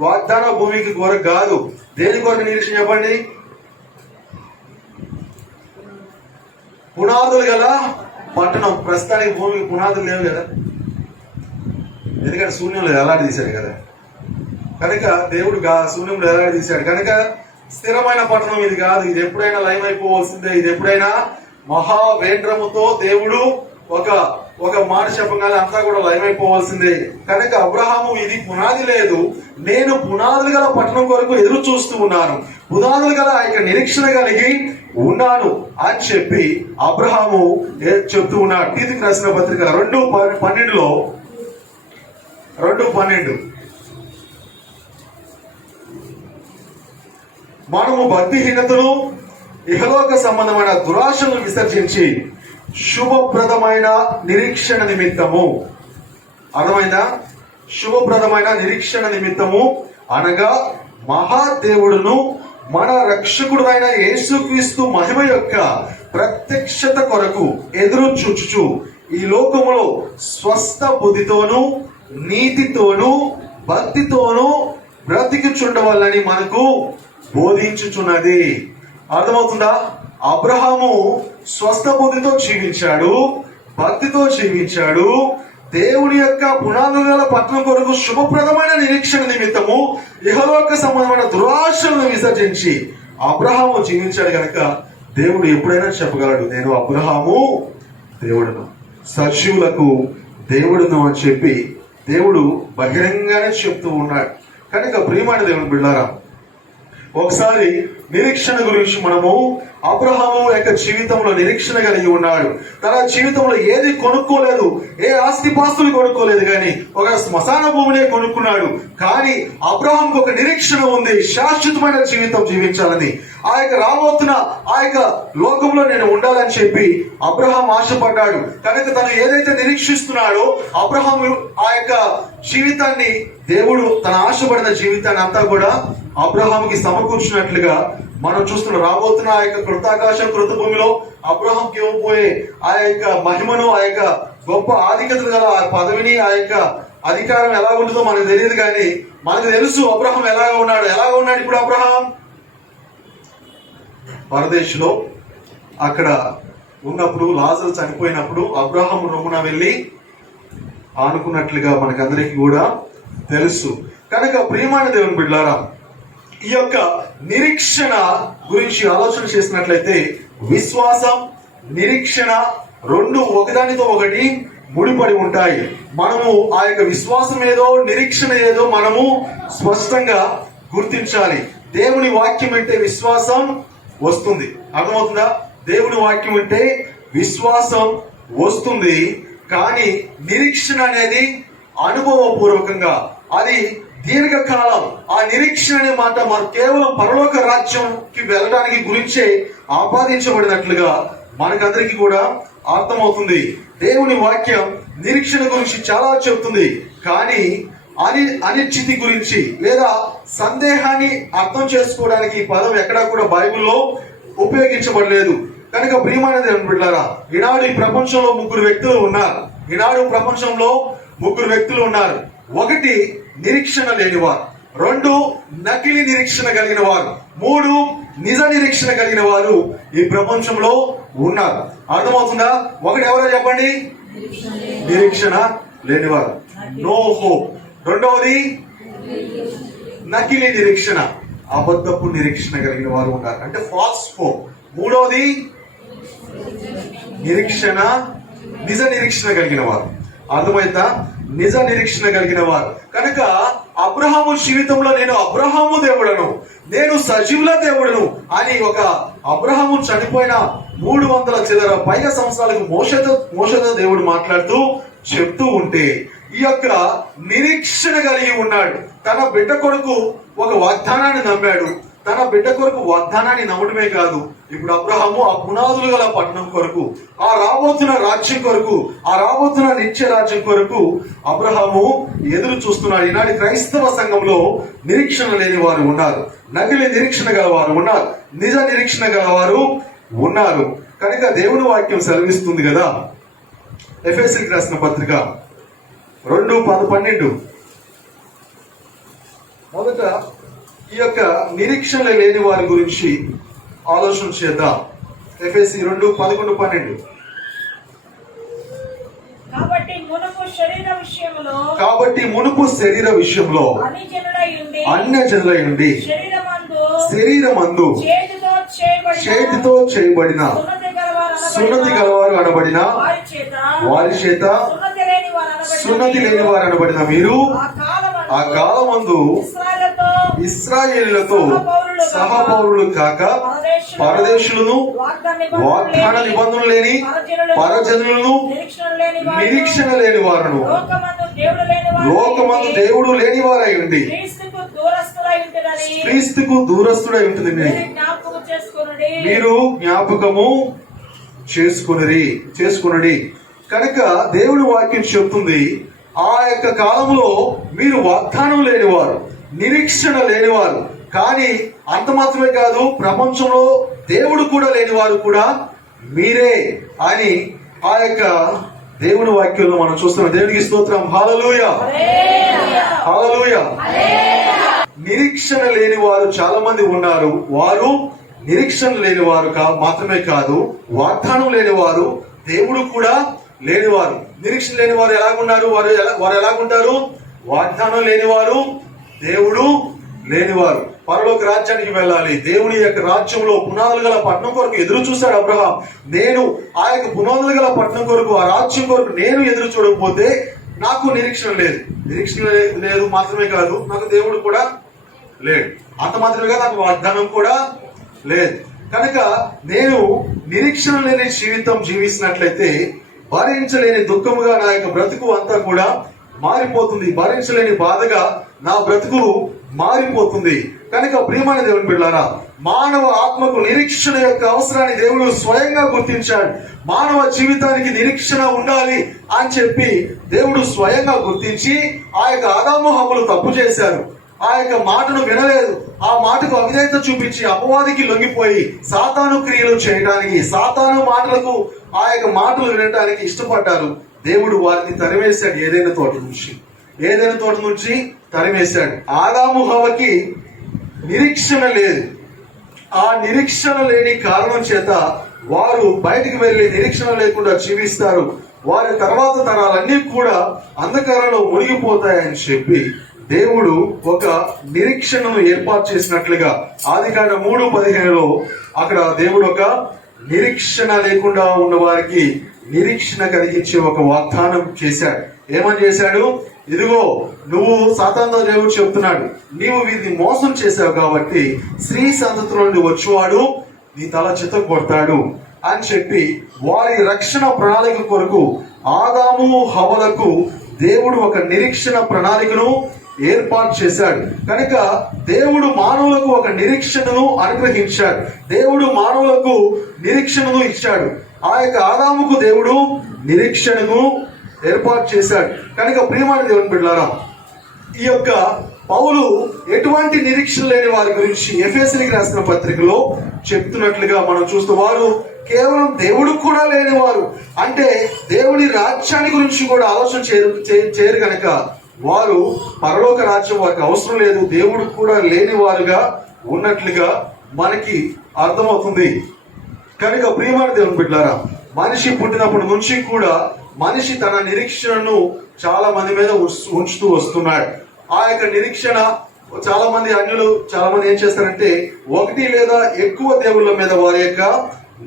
వాగ్దాన భూమికి కొరకు కాదు. దేని కొరకు నిరీక్షణ చెప్పండి? పునాదులు గల పట్టణం. ప్రస్తుతానికి భూమికి పునాదులు లేవు కదా, ఎందుకంటే శూన్యంలో ఎలాంటి తీశాడు కదా. కనుక దేవుడు శూన్యంలో ఎలాంటి తీశాడు కనుక స్థిరమైన పట్టణం ఇది కాదు. ఇది ఎప్పుడైనా లయం అయిపోవాల్సిందే. ఇది ఎప్పుడైనా మహావేంద్రముతో దేవుడు ఒక మాట చెప్పగానే అంతా కూడా లయమైపోవాల్సిందే. కనుక అబ్రహాము ఇది పునాది లేదు, నేను పునాదులు గల పట్టణం కొరకు ఎదురు చూస్తూ ఉన్నాను, పునాదులు గల ఆ యొక్క నిరీక్షణ కలిగి ఉన్నాను అని చెప్పి అబ్రహాము చెప్తూ ఉన్నాడు. తీతుకు రాసిన పత్రిక 2:12 మనము భక్తిహీనతను ఇహలోక సంబంధమైన దురాశలను విసర్జించి శుభప్రదమైన నిరీక్షణ నిమిత్తము, అర్థమైందా? శుభప్రదమైన నిరీక్షణ నిమిత్తము అనగా మహాదేవుడును మన రక్షకుడునైన యేసుక్రీస్తు మహిమ యొక్క ప్రత్యక్షత కొరకు ఎదురు చూచుచు ఈ లోకములో స్వస్థ బుద్ధితోను నీతితోను భక్తితోను బ్రతికిచుండవాలని మనకు బోధించుచున్నది. అర్థమవుతుందా? అబ్రహాము స్వస్థ బుద్ధితో జీవించాడు, భక్తితో జీవించాడు, దేవుని యొక్క పునాదుల గల పట్టణం కొరకు శుభప్రదమైన నిరీక్షణ నిమిత్తము ఇహలోక సంబంధమైన దురాశలను విసర్జించి అబ్రహాము జీవించాడు. కనుక దేవుడు ఎప్పుడైనా చెప్పగలడు, నేను అబ్రహాము దేవుడును, సజీవులకు దేవుడును అని చెప్పి దేవుడు బహిరంగానే చెప్తూ ఉన్నాడు. కనుక ప్రియమైన దేవుని బిడ్డలారా, ఒకసారి నిరీక్షణ గురించి మనము అబ్రహాము యొక్క జీవితంలో నిరీక్షణ కలిగి ఉన్నాడు. తన జీవితంలో ఏది కొనుక్కోలేదు, ఏ ఆస్తిపాస్తులు కొనుక్కోలేదు, కానీ ఒక శ్మశాన భూమినే కొనుక్కున్నాడు. కానీ అబ్రహాంకు ఒక నిరీక్షణ ఉంది, శాశ్వతమైన జీవితం జీవించాలని. ఆ యొక్క రాబోతున్న ఆ యొక్క లోకంలో నేను ఉండాలని చెప్పి అబ్రహాం ఆశపడ్డాడు. కనుక తను ఏదైతే నిరీక్షిస్తున్నాడో అబ్రహాము ఆ యొక్క జీవితాన్ని, దేవుడు తన ఆశపడిన జీవితాన్ని అంతా కూడా అబ్రహాంకి సమకూర్చినట్లుగా మనం చూస్తున్నాం. రాబోతున్న ఆ యొక్క కృతాకాశం కృత భూమిలో అబ్రహాంకి ఇవ్వబోయే ఆ యొక్క మహిమను, ఆ యొక్క గొప్ప ఆధిక్యతలు గల ఆ పదవిని, ఆ యొక్క అధికారం ఎలా ఉంటుందో మనకు తెలియదు, కానీ మనకు తెలుసు అబ్రహాం ఎలాగ ఉన్నాడు. ఇప్పుడు అబ్రహాం పరదేశంలో అక్కడ ఉన్నప్పుడు, లాజరు చనిపోయినప్పుడు అబ్రహాం రొమ్మున వెళ్ళి ఆనుకున్నట్లుగా మనకందరికీ కూడా తెలుసు. కనుక ప్రియమైన దేవుని బిడ్డలారా, ఈ యొక్క నిరీక్షణ గురించి ఆలోచన చేసినట్లయితే విశ్వాసం, నిరీక్షణ రెండు ఒకదానితో ఒకటి ముడిపడి ఉంటాయి. మనము ఆ యొక్క విశ్వాసం ఏదో, నిరీక్షణ ఏదో మనము స్పష్టంగా గుర్తించాలి. దేవుని వాక్యం అంటే విశ్వాసం వస్తుంది. అర్థమవుతుందా? దేవుని వాక్యం అంటే విశ్వాసం వస్తుంది, కానీ నిరీక్షణ అనేది అనుభవపూర్వకంగా, అది దీర్ఘకాలం. ఆ నిరీక్షణ అనే మాట మరి కేవలం పరలోక రాజ్యంకి వెళ్ళడానికి గురించే ఆపాదించబడినట్లుగా మనకందరికీ కూడా అర్థమవుతుంది. దేవుని వాక్యం నిరీక్షణ గురించి చాలా చెప్తుంది, కానీ అనిశ్చితి గురించి లేదా సందేహాన్ని అర్థం చేసుకోవడానికి ఈ పదం ఎక్కడా కూడా బైబిల్లో ఉపయోగించబడలేదు. కనుక ప్రియమైన దేవుని బిడ్డలారా, ఈనాడు ఈ ప్రపంచంలో ముగ్గురు వ్యక్తులు ఉన్నారు. ఒకటి నిరీక్షణ లేనివారు, రెండు నకిలీ నిరీక్షణ కలిగిన వారు, మూడు నిజ నిరీక్షణ కలిగిన వారు ఈ ప్రపంచంలో ఉన్నారు. అర్థమవుతుందా? ఒకటి ఎవరో చెప్పండి, నిరీక్షణ లేనివారు, నో హోప్. రెండవది నకిలీ నిరీక్షణ, అబద్ధపు నిరీక్షణ కలిగిన వారు ఉన్నారు, అంటే ఫాల్స్ హోప్. మూడవది నిరీక్షణ, నిజ నిరీక్షణ కలిగిన వారు. అర్థమైందా? నిజ నిరీక్షణ కలిగిన వారు. కనుక అబ్రహాము జీవితంలో నేను అబ్రహాము దేవుడను, నేను సజీవుల దేవుడను అని ఒక అబ్రహాము చనిపోయిన 300 చిల్లర పైగా సంవత్సరాలకు మోషతో దేవుడు మాట్లాడుతూ చెప్తూ ఉంటే ఈ యొక్క నిరీక్షణ కలిగి ఉన్నాడు. తన బిడ్డ కొరకు ఒక వాగ్దానాన్ని నమ్మాడు. తన బిడ్డ కొరకు వాగ్దానాన్ని నమ్మడమే కాదు, ఇప్పుడు అబ్రహాము ఆ పునాదులు గల పట్టణం కొరకు, ఆ రాబోతున్న రాజ్యం కొరకు, ఆ రాబోతున్న నిత్య రాజ్యం కొరకు అబ్రహాము ఎదురు చూస్తున్నాడు. ఈనాటి క్రైస్తవ సంఘంలో నిరీక్షణ లేని వారు ఉన్నారు, నకిలీ నిరీక్షణ గలవారు ఉన్నారు, నిజ నిరీక్షణ గలవారు ఉన్నారు. కనుక దేవుని వాక్యం సెలవిస్తుంది కదా, ఎఫెసీయులకు రాసిన పత్రిక 2:12. మొదట ఈ యొక్క నిరీక్షణ లేని వారి గురించి ఆలోచన చేద్దాం. ఎఫెసీ 2:11-12. కాబట్టి మునుపు శరీర విషయంలో అన్యజనులై ఉండి శరీరమందు చేతితో చేయబడిన సున్నతి గలవారు అనబడిన వారి చేత సున్నతి లేని వారు అనబడిన మీరు ఆ కాలమందు ఇశ్రాయేలులతో సహపౌరులు కాక పరదేశులను, వాగ్దాన నిబంధనలు లేని పరజనులను, నిరీక్షణ లేని వారును, లోకమందు దేవుడు లేని వారై ఉండి క్రీస్తుకు దూరస్తుడై ఉంటుంది మీరు జ్ఞాపకము చేసుకొనుడి. కనుక దేవుడి వాక్యం చెప్తుంది, ఆ యొక్క కాలంలో మీరు వాగ్దానం లేనివారు, నిరీక్షణ లేనివారు, కానీ అంత మాత్రమే కాదు, ప్రపంచంలో దేవుడు కూడా లేనివారు కూడా మీరే అని ఆ యొక్క దేవుని వాక్యంలో మనం చూస్తున్నాం. దేవునికి స్తోత్రం. హల్లెలూయా, హల్లెలూయా. నిరీక్షణ లేని వారు చాలా మంది ఉన్నారు. వారు నిరీక్షణ లేని వారు మాత్రమే కాదు, వాగ్దానం లేని వారు, దేవుడు కూడా లేనివారు. నిరీక్షణ లేని వారు ఎలాగున్నారు? వారు ఎలాగుంటారు? వాగ్దానం లేనివారు, దేవుడు లేనివారు. పరలోక రాజ్యానికి వెళ్ళాలి, దేవుని యొక్క రాజ్యంలో పునాదులు గల పట్టణం కొరకు ఎదురు చూశాడు అబ్రహాం. నేను ఆ యొక్క పునాదులు గల పట్టణం కొరకు, ఆ రాజ్యం కొరకు నేను ఎదురు చూడకపోతే నాకు నిరీక్షణ లేదు మాత్రమే కాదు, నాకు దేవుడు కూడా లేడు. అంత మాత్రమే కాదు, నాకు వాగ్దానం కూడా లేదు. కనుక నేను నిరీక్షణ లేని జీవితం జీవిస్తున్నట్లయితే భరించలేని దుఃఖముగా నా యొక్క బ్రతుకు అంతా కూడా మారిపోతుంది. భరించలేని బాధగా నా బ్రతుకు మారిపోతుంది. కనుక ప్రియమైన దేవుని బిడ్డలారా, మానవ ఆత్మకు నిరీక్షణ యొక్క అవసరాన్ని దేవుడు స్వయంగా గుర్తించాడు. మానవ జీవితానికి నిరీక్షణ ఉండాలి అని చెప్పి దేవుడు స్వయంగా గుర్తించి ఆ యొక్క ఆదాము హవ్వలు తప్పు చేశారు. ఆ యొక్క మాటను వినలేదు. ఆ మాటకు అవిధేయత చూపించి అపవాదికి లొంగిపోయి సాతాను క్రియలు చేయడానికి, సాతాను మాటలకు ఆ యొక్క మాటలు వినడానికి ఇష్టపడ్డారు. దేవుడు వారిని తరిమేశాడు. ఏదైనా తోట నుంచి తరిమేశాడు. ఆదాము హవ్వకి నిరీక్షణ లేదు. ఆ నిరీక్షణ లేని కారణం చేత వారు బయటికి వెళ్లి నిరీక్షణ లేకుండా జీవిస్తారు. వారి తర్వాత తరాలన్నీ కూడా అంధకారంలో మునిగిపోతాయని చెప్పి దేవుడు ఒక నిరీక్షణను ఏర్పాటు చేసినట్లుగా ఆదికాండం 3:15 అక్కడ దేవుడు ఒక నిరీక్షణ లేకుండా ఉన్న వారికి నిరీక్షణ కలిగించే ఒక వాగ్దానం చేశాడు. ఏమని చేశాడు? ఇదిగో నువ్వు సాతానుతో దేవుడు చెప్తున్నాడు, నీవు వీరిని మోసం చేశావు కాబట్టి స్త్రీ సంతతి నుండి వచ్చేవాడు నీ తల చిత్త కొడతాడు అని చెప్పి వారి రక్షణ ప్రణాళిక కొరకు ఆదాము హవ్వలకు దేవుడు ఒక నిరీక్షణ ప్రణాళికను ఏర్పాటు చేశాడు. కనుక దేవుడు మానవులకు ఒక నిరీక్షణను అనుగ్రహించాడు. దేవుడు మానవులకు నిరీక్షణను ఇచ్చాడు. ఆ యొక్క ఆదాముకు దేవుడు నిరీక్షణను ఏర్పాటు చేశాడు. కనుక ప్రియమైన దేవుని బిడ్డలారా, ఈ యొక్క పౌలు ఎటువంటి నిరీక్షణ లేని వారి గురించి ఎఫెసీయులకు రాసిన పత్రికలో చెప్తున్నట్లుగా మనం చూస్తూ, వారు కేవలం దేవుడు కూడా లేని వారు, అంటే దేవుడి రాజ్యాన్ని గురించి కూడా ఆలోచన చేయరు కనుక వారు పరలోక రాజ్యం వారికి అవసరం లేదు, దేవుడు కూడా లేని వారుగా ఉన్నట్లుగా మనకి అర్థమవుతుంది. కనుక ప్రియమైన దేవుని బిడ్డలారా, మనిషి పుట్టినప్పటి నుంచి కూడా మనిషి తన నిరీక్షణను చాలా మంది మీద ఉంచుతూ వస్తున్నాడు. ఆ యొక్క నిరీక్షణ చాలా మంది అన్యులు చాలా మంది ఏం చేస్తారంటే ఒకటి లేదా ఎక్కువ దేవుళ్ళ మీద వారి యొక్క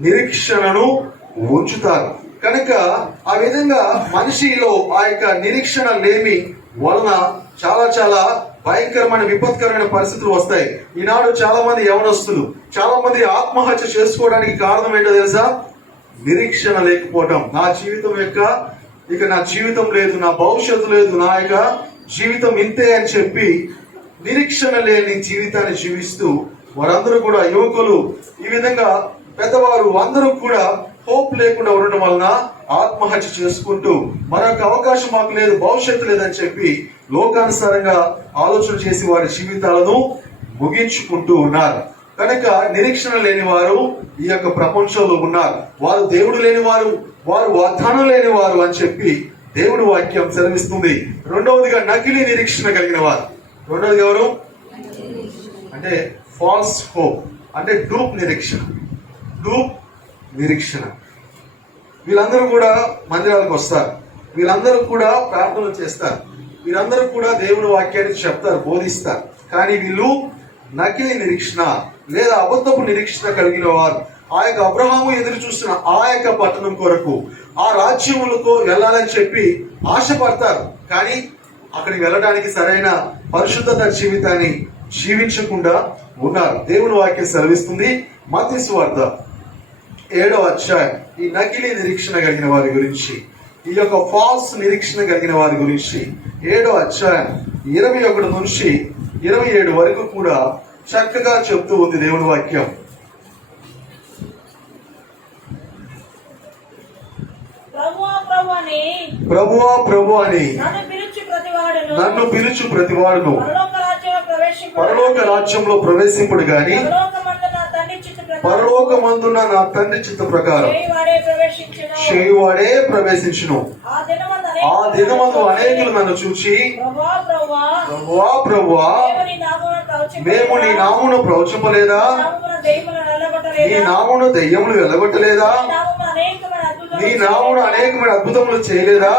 నిరీక్షణను ఉంచుతారు. కనుక ఆ విధంగా మనిషిలో ఆ యొక్క నిరీక్షణ లేమి వలన చాలా చాలా భయంకరమైన విపత్కరమైన పరిస్థితులు వస్తాయి. ఈనాడు చాలా మంది యవనస్తులు చాలా మంది ఆత్మహత్య చేసుకోవడానికి కారణం ఏంటో తెలుసా? నిరీక్షణ లేకపోవటం. నా జీవితం లేదు, నా భవిష్యత్తు లేదు, నా యొక్క జీవితం ఇంతే అని చెప్పి నిరీక్షణ లేని జీవితాన్ని జీవిస్తూ వారందరూ కూడా, యువకులు ఈ విధంగా పెద్దవారు అందరూ కూడా హోప్ లేకుండా ఉండటం వలన ఆత్మహత్య చేసుకుంటూ మరొక అవకాశం మాకు లేదు, భవిష్యత్తు లేదని చెప్పి లోకానుసారంగా ఆలోచన చేసి వారి జీవితాలను ముగించుకుంటూ ఉన్నారు. కనుక నిరీక్షణ లేని వారు ఈ యొక్క ప్రపంచంలో ఉన్నారు. వారు దేవుడు లేని వారు, వారు వాగ్దానం లేని వారు అని చెప్పి దేవుడు వాక్యం సెలవిస్తుంది. రెండవదిగా నకిలీ నిరీక్షణ కలిగిన వారు. రెండవది ఎవరు అంటే ఫాల్స్ హోప్, అంటే డూప్ నిరీక్షణ. వీళ్ళందరూ కూడా మందిరాలకు వస్తారు, వీళ్ళందరూ కూడా ప్రార్థనలు చేస్తారు, వీళ్ళందరూ కూడా దేవుని వాక్యాన్ని చెప్తారు, బోధిస్తారు. కానీ వీళ్ళు నకిలీ నిరీక్షణ లేదా అబద్ధపు నిరీక్షణ కలిగిన వారు. ఆ యొక్క అబ్రహాము ఎదురు చూస్తున్న ఆ యొక్క పట్టణం కొరకు, ఆ రాజ్యములకు వెళ్ళాలని చెప్పి ఆశపడతారు, కానీ అక్కడికి వెళ్ళడానికి సరైన పరిశుద్ధత జీవితాన్ని జీవించకుండా ఉన్నారు. దేవుని వాక్యం సెలవిస్తుంది మత్తయి సువార్త 7వ అధ్యాయం ఈ నకిలీ నిరీక్షణ కలిగిన వారి గురించి, ఈ యొక్క ఫాల్స్ నిరీక్షణ కలిగిన వారి గురించి 7వ అధ్యాయం 21 నుంచి 27 వరకు కూడా చక్కగా చెప్తూ ఉంది దేవుని వాక్యం. ప్రభువా ప్రభు అని నన్ను పిలుచు ప్రతివాడును పరలోక రాజ్యంలో ప్రవేశింపుడు గాని పరలోకమందున్న నా తండ్రి చిత్త ప్రకారం చేయువాడే ప్రవేశించును. ఆ దినమందు అనేకులు నన్ను చూచి ప్రభువా ప్రభువా మేము నీ నామమును ప్రవచింపలేదా, నీ నామమును దెయ్యములు వెళ్ళగొట్టలేదా, నీ నామమును అనేకమైన అద్భుతములు చేయలేదా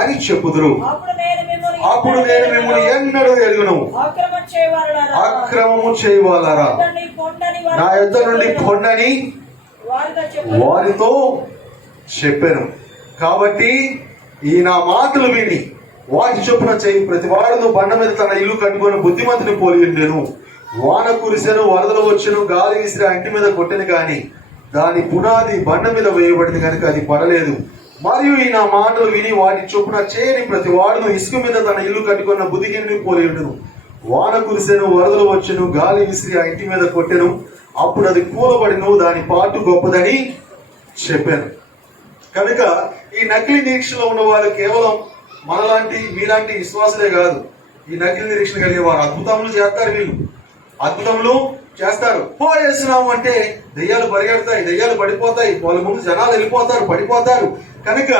అని చెప్పుదురు. అప్పుడు నేను మిమ్మల్ని ఎన్నడూ ఎరుగును, అక్రమము చేయవాలరా నా యొద్ద నుండి పొండని వారితో చెప్పాను. కాబట్టి ఈ నా మాటలు విని వాటి చొప్పున చేయి ప్రతి వాడును బండ మీద తన ఇల్లు కట్టుకొని బుద్ధిమంతుని పోలి ఉండెను. వాన కురిసెను, వరదలు వచ్చెను, గాలి విసిరి ఆ ఇంటి మీద కొట్టెను కానీ దాని పునాది బండ మీద వేయబడింది కనుక అది పడలేదు. మరియు ఈ నా మాటలు విని వాటి చొప్పున చేయని ప్రతి వాడును ఇసుక మీద తన ఇల్లు కట్టుకున్న బుద్ధిహీనుని పోలి ఉండును. వాన కురిసెను, వరదలు వచ్చెను, గాలి విసిరి ఆ ఇంటి మీద కొట్టెను, అప్పుడు అది కూలబడిను, దాని పాటు గొప్పదని చెప్పాను. కనుక ఈ నకిలీ నిరీక్షణలో ఉన్న వారు కేవలం మనలాంటి మీలాంటి విశ్వాసులే కాదు. ఈ నకిలీ నిరీక్షణ కలిగే వారు అద్భుతములు చేస్తారు. వీళ్ళు అద్భుతములు చేస్తారు. చేస్తున్నాము అంటే దెయ్యాలు పరిగెడతాయి, దెయ్యాలు పడిపోతాయి, వాళ్ళ ముందు జనాలు వెళ్ళిపోతారు, పడిపోతారు. కనుక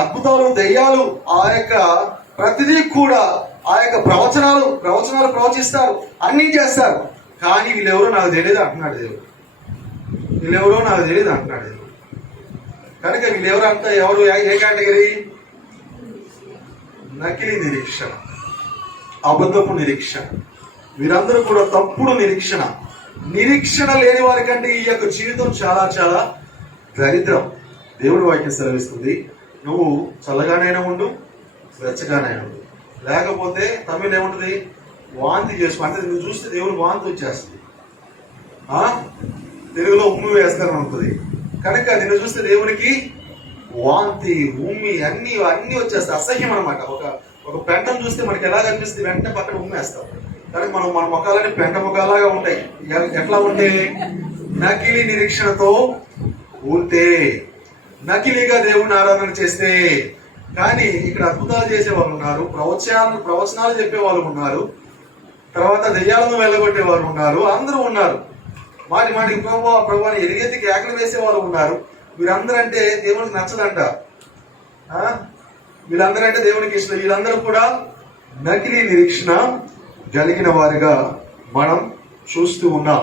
అద్భుతాలు, దెయ్యాలు ఆ యొక్క ప్రతిదీ కూడా ఆ యొక్క ప్రవచనాలు ప్రవచిస్తారు, అన్నీ చేస్తారు. కానీ వీళ్ళెవరో నాకు తెలియదు అంటున్నాడు దేవుడు. వీళ్ళెవరో నాకు తెలియదు అంటున్నాడు దేవుడు. కనుక వీళ్ళెవరు అంతా ఎవరు? ఏ కేటగిరీ? నకిలీ నిరీక్షణ, అబద్ధపు నిరీక్షణ. వీరందరూ కూడా తప్పుడు నిరీక్షణ. నిరీక్షణ లేని వారి కంటే ఈ యొక్క జీవితం చాలా చాలా దరిద్రం. దేవుడి వాక్యం సెలవిస్తుంది, నువ్వు చల్లగానైనా ఉండు, వెచ్చగానైనా ఉండు, లేకపోతే తమిళ ఏముంటుంది, వాంతి చేసుకో. అంటే నువ్వు చూస్తే దేవుడు వాంతి వచ్చేస్తుంది, తెలుగులో ఉమ్మి వేస్తారని ఉంటుంది. కనుక నిన్ను చూస్తే దేవునికి వాంతి, ఉమ్మి అన్ని వచ్చేస్తాయి. అసహ్యం అనమాట. ఒక పెంటను చూస్తే మనకి ఎలా కనిపిస్తుంది, వెంటనే పక్కన ఉమ్మేస్తాం. కానీ మన ముఖాలని పెంట ముఖాలాగా ఉంటాయి. ఎట్లా ఉంటే నకిలీ నిరీక్షణతో ఉంటే, నకిలీగా దేవుని ఆరాధన చేస్తే. కానీ ఇక్కడ అద్భుతాలు చేసే వాళ్ళు ఉన్నారు, ప్రవచనాలు చెప్పే వాళ్ళు ఉన్నారు, తర్వాత దెయ్యాలను వెళ్ళగొట్టే వాళ్ళు ఉన్నారు, అందరూ ఉన్నారు. మాటికి ప్రభువాని ఎరిగెత్తి కేకలు వేసే వాళ్ళు ఉన్నారు. వీరందరూ అంటే దేవునికి నచ్చదంట. వీళ్ళందరూ అంటే దేవునికి ఇష్టం. వీళ్ళందరూ కూడా నకిలీ నిరీక్షణ కలిగిన వారిగా మనం చూస్తూ ఉన్నాం.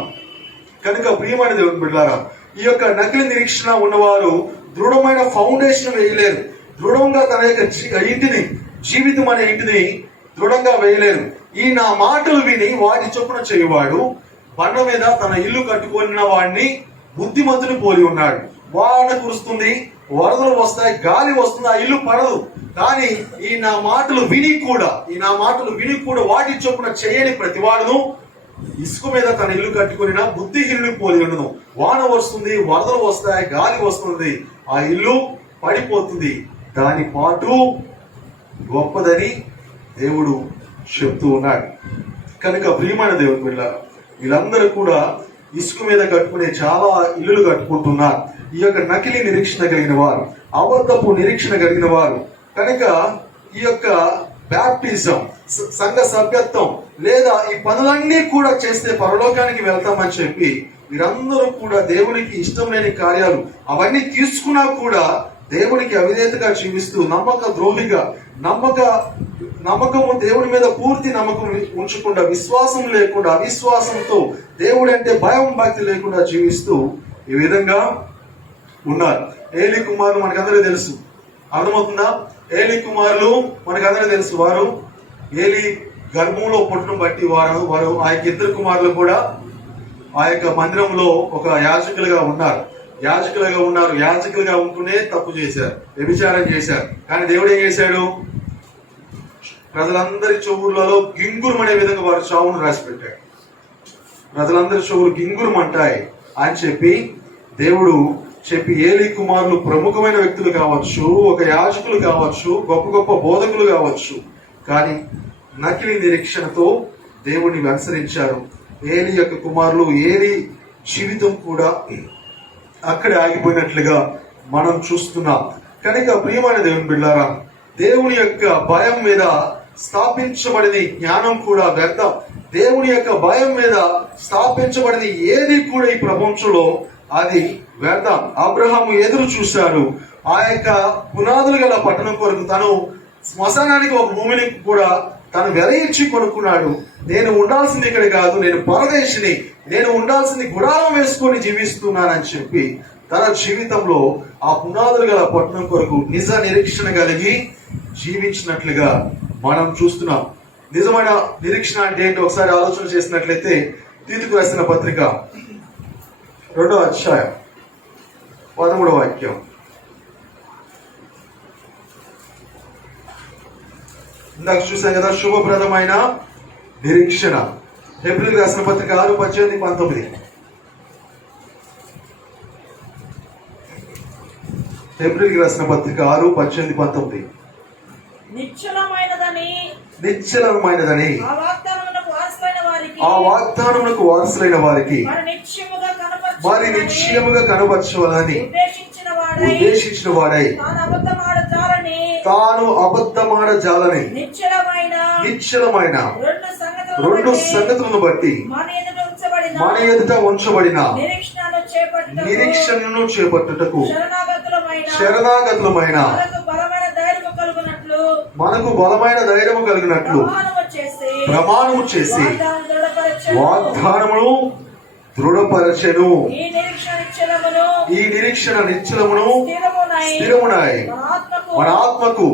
కనుక ప్రియమైన దేవుని బిడ్డలారా, ఈ యొక్క నకిలీ నిరీక్షణ ఉన్నవారు దృఢమైన ఫౌండేషన్ వేయలేరు. దృఢంగా తన యొక్క ఇంటిని, జీవితం అనే ఇంటిని దృఢంగా వేయలేరు. ఈ నా మాటలు విని వాటి చొప్పున చేయువాడు బండ మీద తన ఇల్లు కట్టుకున్న వాడిని బుద్ధిమంతుని పోలి ఉన్నాడు. వాన కురుస్తుంది, వరదలు వస్తాయి, గాలి వస్తుంది, ఆ ఇల్లు పడదు. కానీ ఈ నా మాటలు విని కూడా వాటి చొప్పున చేయని ప్రతివాడును ఇసుక మీద తన ఇల్లు కట్టుకుని బుద్ధిహీనుని పోలి ఉండను. వాన వస్తుంది, వరదలు వస్తాయి, గాలి వస్తుంది, ఆ ఇల్లు పడిపోతుంది, దాని పాటు గొప్పదని దేవుడు చెప్తూ ఉన్నాడు. కనుక ప్రియమైన దేవుని బిడ్డలారా, వీళ్ళందరూ కూడా ఇసుక మీద కట్టుకునే చాలా ఇల్లులు కట్టుకుంటున్నారు. ఈ యొక్క నకిలీ నిరీక్షణ కలిగిన వారు, అబద్ధపు నిరీక్షణ కలిగిన వారు. కనుక ఈ యొక్క బ్యాప్టిజం, సంఘ సభ్యత్వం లేదా ఈ పనులన్నీ కూడా చేస్తే పరలోకానికి వెళ్తామని చెప్పి వీరందరూ కూడా దేవునికి ఇష్టం లేని కార్యాలు అవన్నీ తీసుకున్నా కూడా దేవునికి అవిధేయతగా జీవిస్తూ నమ్మక ద్రోహిగా, నమ్మకము దేవుని మీద పూర్తి నమ్మకం ఉంచకుండా, విశ్వాసం లేకుండా, అవిశ్వాసంతో, దేవుడు అంటే భయం భక్తి లేకుండా జీవిస్తూ ఈ విధంగా ఉన్నారు. ఏలీ కుమారులు మనకందరికీ తెలుసు. అర్థమవుతుందా? ఏలీ కుమారులు మనకందరికీ తెలుసు. వారు ఏలీ గర్భంలో పుట్టడం బట్టి వారు ఆ యొక్క ఇద్దరు కుమారులు కూడా ఆ యొక్క మందిరంలో ఒక యాజకులుగా ఉన్నారు. యాజకులుగా ఉంటూనే తప్పు చేశారు, వ్యభిచారం చేశారు. కానీ దేవుడు ఏం చేశాడు? ప్రజలందరి చెవులలో గింగురమనే విధంగా వారి చావును రాసి పెట్టాడు. ప్రజలందరి చెవులు గింగురమంటాయి అని చెప్పి దేవుడు చెప్పి, ఏలీ కుమారులు ప్రముఖమైన వ్యక్తులు కావచ్చు, ఒక యాజకులు కావచ్చు, గొప్ప గొప్ప బోధకులు కావచ్చు, కానీ నకిలీ నిరీక్షణతో దేవుడిని అనుసరించారు. ఏలీ యొక్క కుమారులు, ఏలీ జీవితం కూడా అక్కడే ఆగిపోయినట్లుగా మనం చూస్తున్నాం. కనుక ప్రియమైన దేవుని బిడ్డలారా, దేవుని యొక్క భయం మీద స్థాపించబడిన జ్ఞానం కూడా వ్యర్థం. దేవుని యొక్క భయం మీద స్థాపించబడిన ఏది కూడా ఈ ప్రపంచంలో అది వ్యర్థం. అబ్రహాము ఎదురు చూశాడు ఆ యొక్క పునాదులు గల పట్టణం కొరకు. తను శ్మశానానికి ఒక భూమిని కూడా తను వెలయించి కొనుక్కున్నాడు. నేను ఉండాల్సింది ఇక్కడ కాదు, నేను పరదేశిని, నేను ఉండాల్సింది గుడారం వేసుకొని జీవిస్తున్నానని చెప్పి తన జీవితంలో ఆ పునాదులు గల పట్టణం కొరకు నిజ నిరీక్షణ కలిగి జీవించినట్లుగా మనం చూస్తున్నాం. నిజమైన నిరీక్షణ అంటే ఏంటో ఒకసారి ఆలోచన చేసినట్లయితే, తీతుకు రాసిన పత్రిక 2వ అధ్యాయం 13వ వాక్యం. ఇందాక చూసాం కదా, శుభప్రదమైన నిరీక్షణ. హెబ్రీయులకు రాసిన పత్రిక 6:18-19. హెబ్రీయులకు రాసిన పత్రిక 6:18-19. నిశ్చలమైనదని ఆ వాగ్దానమునకు వారసులైన వారికి మరి నిశ్చయముగా కనపరచవాలని ఉద్దేశించిన వాడై తాను అబద్ధమాడజాలని నిశ్చలమైన రెండు సంగతులను బట్టి మన ఎదుట ఉంచబడిన నిరీక్షణను చేపట్టుటకు శరణాగతులమైన మనకు బలమైన ధైర్యము కలిగినట్లు ప్రమాణము చేసి వాగ్దానమును దృఢపరచెను. ఈ నిరీక్షణ నిశ్చలమును స్థిరమునై మన ఆత్మకు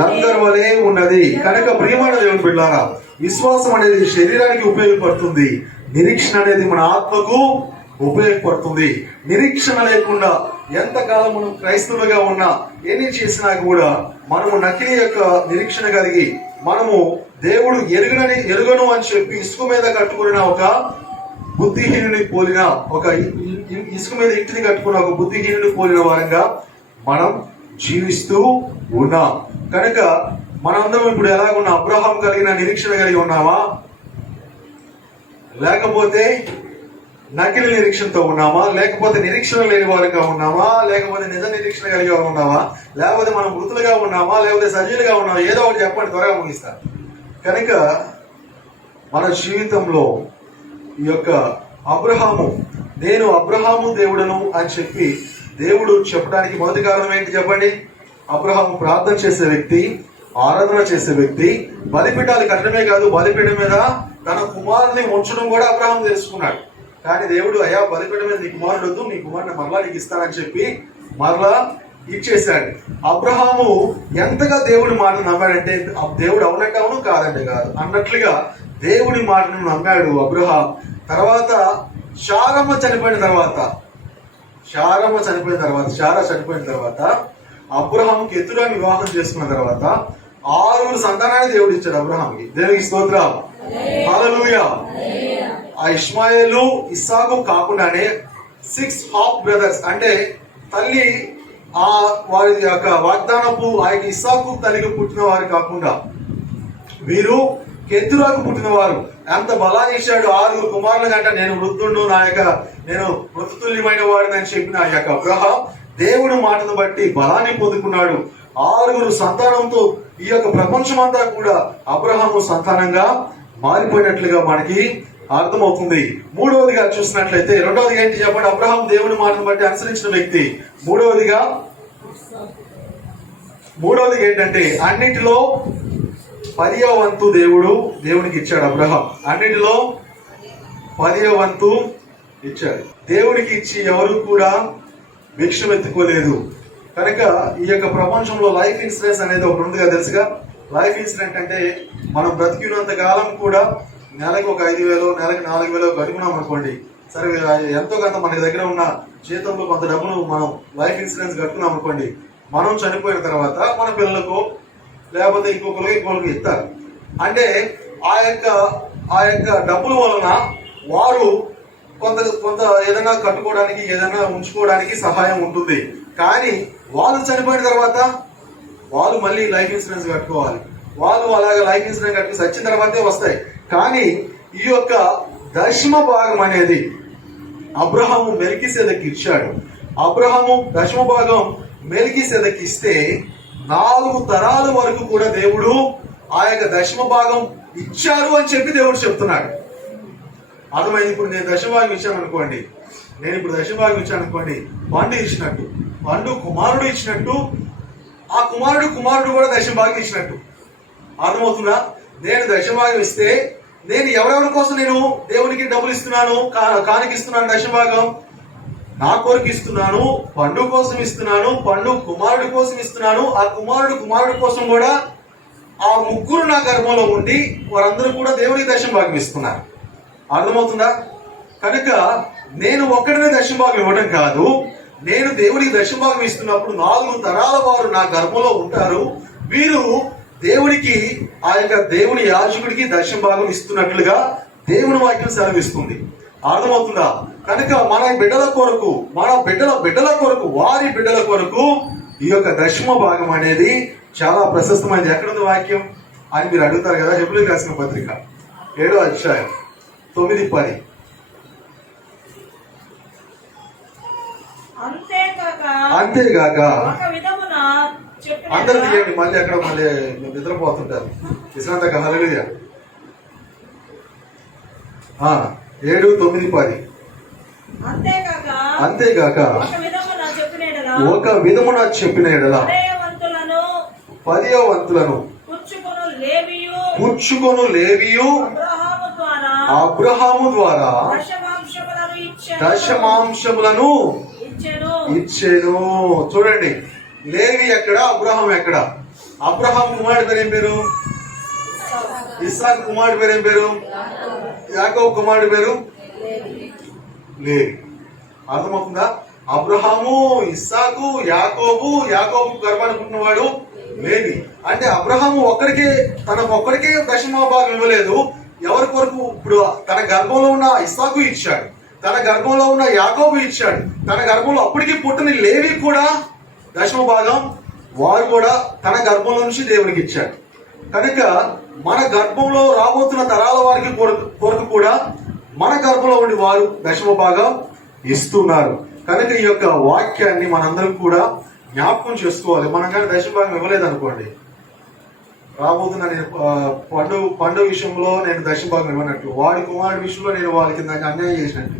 లంగర్ వలె ఉన్నది. కనుక ప్రియమైన దేవుని బిడ్డలారా, విశ్వాసం అనేది శరీరానికి ఉపయోగపడుతుంది, నిరీక్షణ అనేది మన ఆత్మకు ఉపయోగపడుతుంది. నిరీక్షణ లేకుండా ఎంతకాలం మనం క్రైస్తవులుగా ఉన్నా ఎన్ని చేసినా కూడా మనము నకిలీ యొక్క నిరీక్షణ కలిగి మనము దేవుడు ఎరుగను అని చెప్పి ఇసుక మీద కట్టుకున్న ఒక బుద్ధిహీనుని పోలిన ఇసుక మీద ఇంటిని కట్టుకున్న ఒక బుద్ధిహీనుని పోలిన వారంగా మనం జీవిస్తూ ఉన్నాం. కనుక మనందరం ఇప్పుడు ఎలాగున్నా అబ్రహాం కలిగిన నిరీక్షణ కలిగి ఉన్నామా, లేకపోతే నకిలీ నిరీక్షణతో ఉన్నామా, లేకపోతే నిరీక్షణ లేని వారుగా ఉన్నామా, లేకపోతే నిజ నిరీక్షణ కలిగి ఉన్నామా, లేకపోతే మనం మృతులుగా ఉన్నామా, లేకపోతే సజీలుగా ఉన్నామా? ఏదో ఒకటి చెప్పండి, త్వరగా ముగిస్తాను. కనుక మన జీవితంలో ఈ యొక్క అబ్రహాము, నేను అబ్రహాము దేవుడను అని చెప్పి దేవుడు చెప్పడానికి మొదటి కారణం ఏంటి చెప్పండి? అబ్రహాము ప్రార్థన చేసే వ్యక్తి, ఆరాధన చేసే వ్యక్తి. బలిపీఠాలు కట్టడమే కాదు, బలిపీఠం మీద తన కుమారుని ఉంచడం కూడా అబ్రహాం తెలుసుకున్నాడు. కానీ దేవుడు, అయ్యా బలిపీఠం మీద నీ కుమారుడు వద్దు, నీ కుమారుని మరలా నీకు ఇస్తానని చెప్పి మరలా ఇచ్చేశాడు. అబ్రహాము ఎంతగా దేవుడి మాటను నమ్మాడంటే, దేవుడు అవునంటే అవును, కాదంటే కాదు అన్నట్లుగా దేవుడి మాటను నమ్మాడు అబ్రహాం. తర్వాత శారా చనిపోయిన తర్వాత అబ్రహాం కెతురాని వివాహం చేసుకున్న తర్వాత 6 సంతానాన్ని దేవుడు ఇచ్చాడు అబ్రహాంకి. దేవునికి స్తోత్రం, హల్లెలూయా. ఆ ఇష్మాయేలు, ఇస్సాకు కాకుండానే 6 హాఫ్ బ్రదర్స్, అంటే తల్లి వారి యొక్క వాగ్దానపు ఆ యొక్క ఇస్సాకు తల్లికి పుట్టిన వారు కాకుండా వీరు కెతురాకు పుట్టిన వారు. ఎంత బలాన్ని ఇచ్చాడు! 6 కుమారులు కంటే నేను వృద్ధుడు, నేను మృతుల్యమైన వాడిని అని చెప్పిన ఆ యొక్క అబ్రహాం దేవుడు మాటను బట్టి బలాన్ని పొందుకున్నాడు. 6 సంతానంతో ఈ యొక్క ప్రపంచమంతా కూడా అబ్రహాము సంతానంగా మారిపోయినట్లుగా మనకి అర్థమవుతుంది. మూడవదిగా చూసినట్లయితే, రెండవదిగా ఏంటి చెప్పండి? అబ్రహాం దేవుడి మాటను బట్టి అనుసరించిన వ్యక్తి. మూడవదిగా ఏంటంటే, అన్నిటిలో 10వ వంతు దేవునికి ఇచ్చాడు అబ్రహాం. అన్నిటిలో 10వ వంతు ఇచ్చాడు. దేవుడికి ఇచ్చి ఎవరు కూడా భిక్షం ఎత్తుకోలేదు. కనుక ఈ యొక్క ప్రపంచంలో లైఫ్ ఇన్సూరెన్స్ అనేది ఒకటి ఉందిగా, తెలుసుగా? లైఫ్ ఇన్సూరెన్స్ అంటే మనం బ్రతికినంత కాలం కూడా నెలకు ఒక 5,000, నెలకు 4,000 గడుపున్నాం అనుకోండి. సరే, ఎంతో కొంత మన దగ్గర ఉన్న జీతంలో కొంత డబ్బును మనం లైఫ్ ఇన్సూరెన్స్ కట్టుకున్నాం అనుకోండి. మనం చనిపోయిన తర్వాత మన పిల్లలకు లేకపోతే ఇంకొకరికి ఇస్తారు. అంటే ఆ యొక్క డబ్బుల వలన వారు కొంత ఏదైనా కట్టుకోవడానికి, ఏదైనా ఉంచుకోవడానికి సహాయం ఉంటుంది. కానీ వాళ్ళు చనిపోయిన తర్వాత వాళ్ళు మళ్ళీ లైఫ్ ఇన్సూరెన్స్ కట్టుకోవాలి. వాళ్ళు అలాగే లైఫ్ ఇన్సూరెన్స్ కట్టుకుని చచ్చిన తర్వాతే వస్తాయి. కానీ ఈ యొక్క దశమ భాగం అనేది అబ్రహాము మెల్కీసెదెకుకి ఇచ్చాడు. అబ్రహాము దశమ భాగం మెల్కీసెదెకుకి ఇస్తే 4 తరాల వరకు కూడా దేవుడు ఆ యొక్క దశమ భాగం ఇచ్చారు అని చెప్పి దేవుడు చెప్తున్నాడు. అర్థమైంది? ఇప్పుడు నేను దశభాగం ఇచ్చాను అనుకోండి, పండు ఇచ్చినట్టు, పండు కుమారుడు ఇచ్చినట్టు, ఆ కుమారుడు కూడా దశభాగం ఇచ్చినట్టు. అర్థమవుతుందా? నేను దశభాగం ఇస్తే నేను ఎవరెవరి కోసం నేను దేవునికి డబ్బులు ఇస్తున్నాను, కానికిస్తున్నాను. దశభాగం నా కొరకు ఇస్తున్నాను, పండు కోసం ఇస్తున్నాను, పండు కుమారుడి కోసం ఇస్తున్నాను. ఆ కుమారుడు కోసం కూడా ఆ 3 నా గర్భంలో ఉండి వారందరూ కూడా దేవునికి దశభాగం ఇస్తున్నారు. అర్థమవుతుందా? కనుక నేను ఒక్కడినే దశభాగం ఇవ్వడం కాదు, నేను దేవునికి దశభాగం ఇస్తున్నప్పుడు 4 తరాల వారు నా గర్భంలో ఉంటారు. వీరు దేవునికి, ఆ యొక్క దేవుని యాజకుడికి దశభాగం ఇస్తున్నట్లుగా దేవుని వాక్యం సెలవిస్తుంది. అర్థమవుతుందా? కనుక మన బిడ్డల కొరకు, మన బిడ్డల కొరకు, వారి బిడ్డల కొరకు ఈ యొక్క దశమ భాగం అనేది చాలా ప్రశస్తమైనది. ఎక్కడుంది వాక్యం అని మీరు అడుగుతారు కదా. హెబ్రీయులకు రాసిన పత్రిక 7వ అధ్యాయం 9-10. అంతేగాక అందరు దిగండి, మళ్ళీ అక్కడ మళ్ళీ నిద్రపోతుంటారు. విశ్రాంతక హల్లెలూయా. 7, 9, 10. అంతేగాక ఒక విధమున చెప్పిన ఎడల 10వ వంతులను పుచ్చుకొను లేవియు అబ్రహాము ద్వారా దశమాంశములను ఇచ్చెను. చూడండి, లేవి ఎక్కడ, అబ్రహాం ఎక్కడ? అబ్రహాం కుమారుడు పేరు ఏం పేరు? ఇస్సాకు కుమారుడు పేరు ఏం పేరు? యాకోబు కుమారుడు పేరు లేవి. అర్థమవుతుందా? అబ్రహాము, ఇస్సాకు, యాకోబు గర్భాన్ని పుట్టినవాడు లేవి. అంటే అబ్రహాము తనకు ఒక్కడికే దశమ భాగం ఇవ్వలేదు. ఎవరి కొరకు? ఇప్పుడు తన గర్భంలో ఉన్న ఇస్సాకు ఇచ్చాడు, తన గర్భంలో ఉన్న యాకోబు ఇచ్చాడు, తన గర్భంలో అప్పటికి పుట్టిన లేవి కూడా దశమ భాగం వారు కూడా తన గర్భంలో నుంచి దేవునికి ఇచ్చాడు. కనుక మన గర్భంలో రాబోతున్న తరాల వారికి కొరకు కూడా మన గర్భంలో ఉండి వారు దశమ భాగం ఇస్తున్నారు. కనుక ఈ యొక్క వాక్యాన్ని మనందరం కూడా జ్ఞాపకం చేసుకోవాలి. మనం కానీ దశమ భాగం ఇవ్వలేదు అనుకోండి, రాబోతున్న నేను పండు విషయంలో నేను దశమ భాగం ఇవ్వనట్టు, వాడి కుమారుడి విషయంలో నేను వాళ్ళకి నాకు అన్యాయం చేసినట్టు,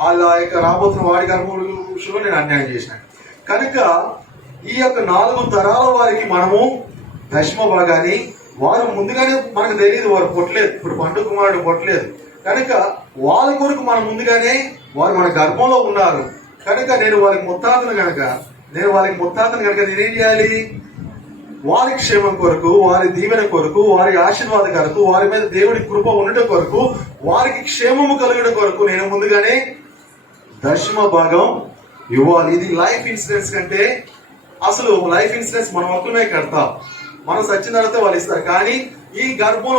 వాళ్ళ యొక్క రాబోతున్న వాడి గర్భం విషయంలో నేను అన్యాయం చేసినట్టు. కనుక ఈ యొక్క 4 తరాల వారికి మనము దశమ భాగాన్ని, వారు ముందుగానే మనకు తెలియదు, వారు పొట్టలేదు, ఇప్పుడు పండు కుమారుడు పొట్టలేదు కనుక వాళ్ళ కొరకు మనం ముందుగానే వారు మన గర్భంలో ఉన్నారు. కనుక నేను వాళ్ళకి ముత్తాతను కనుక నేనేం చేయాలి? వారి క్షేమం కొరకు, వారి దీవెన కొరకు, వారి ఆశీర్వాద కొరకు, వారి మీద దేవుడి కృప ఉండటం కొరకు, వారికి క్షేమము కలగడం కొరకు నేను ముందుగానే దశమ భాగం ఇవ్వాలి. ఇది లైఫ్ ఇన్సూరెన్స్ కంటే, అసలు లైఫ్ ఇన్సూరెన్స్ మనం ఒక్కమే కడతాం, మనం సచ్చిన తర్వాత వాళ్ళు ఇస్తారు. కానీ ఈ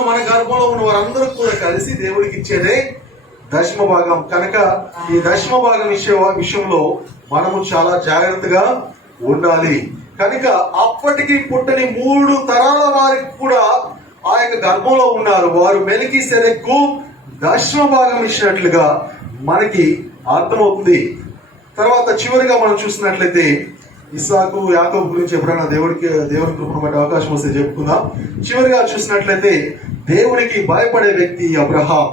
మన గర్భంలో ఉన్న వారందరూ కూడా కలిసి దేవుడికి ఇచ్చేదే దశమ భాగం. కనుక ఈ దశమ భాగం విషయంలో మనము చాలా జాగ్రత్తగా ఉండాలి. కనుక అప్పటికి పుట్టని 3 తరాల వారికి కూడా ఆ యొక్క గర్భంలో ఉన్నారు. వారు మెల్కీసెదెకు దశమ భాగం ఇచ్చినట్లుగా మనకి అర్థమవుతుంది. తర్వాత చివరిగా మనం చూసినట్లయితే ఇస్సాకు, యాకోబు గురించి ఎప్పుడైనా దేవుని కృపను బట్టి అవకాశం వస్తే చెప్పుకుందాం. చివరిగా చూసినట్లయితే దేవునికి భయపడే వ్యక్తి అబ్రహాం.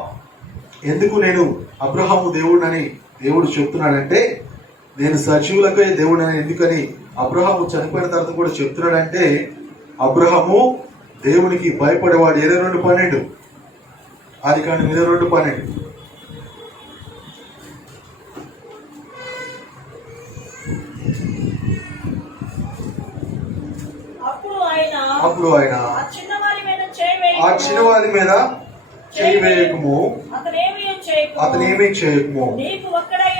ఎందుకు నేను అబ్రహాము దేవుడినని దేవుడు చెప్తున్నాడంటే, నేను సజీవులకే దేవుడిని ఎందుకని అబ్రహాము చనిపోయిన తర్వాత కూడా చెప్తున్నాడంటే, అబ్రహాము దేవునికి భయపడేవాడు. 22:12 ఆదికాండం 22:12. అప్పుడు ఆయన ఆ చిన్నవారి మీద చేయి వేయకము, అతనేమీ చేయకము, నీకు ఒక్కడై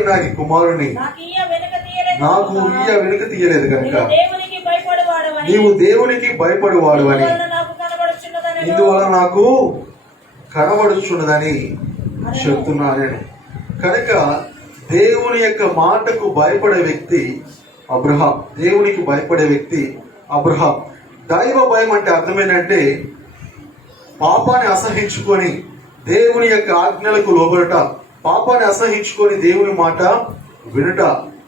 ఉన్న నీ కుమారుని నాకు వెనుక తీయలేదు కనుక నీవు దేవునికి భయపడువాడు అని ఇందువల్ల నాకు కనబడుచున్నదని చెప్తున్నా నేను. కనుక దేవుని యొక్క మాటకు భయపడే వ్యక్తి అబ్రహాం. దేవునికి భయపడే వ్యక్తి అబ్రహాం. దైవ భయం అంటే అర్థం ఏంటంటే, పాపాన్ని అసహించుకొని దేవుని యొక్క ఆజ్ఞలకు లోబడట, పాపాన్ని అసహించుకొని దేవుని మాట వినుట.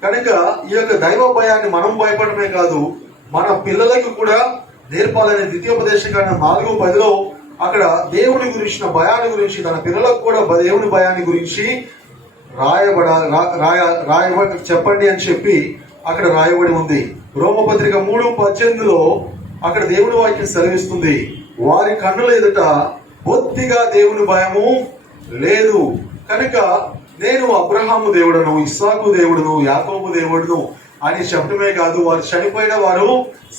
కనుక ఈ యొక్క దైవ భయాన్ని మనం భయపడమే కాదు, మన పిల్లలకు కూడా నేర్పాలనే ద్వితీయోపదేశకాండం 4:10 అక్కడ దేవుని గురించిన భయాన్ని గురించి, తన పిల్లలకు కూడా దేవుని భయాన్ని గురించి చెప్పండి అని చెప్పి అక్కడ రాయబడి ఉంది. రోమపత్రిక 3:18 అక్కడ దేవుని వాక్యం సెలవిస్తుంది, వారి కన్నుల ఎదుట బొత్తిగా దేవుని భయము లేదు. కనుక నేను అబ్రహాము దేవుడను, ఇస్సాకు దేవుడును, యాకోబు దేవుడును అని చెప్పడమే కాదు, వారు చనిపోయిన వారు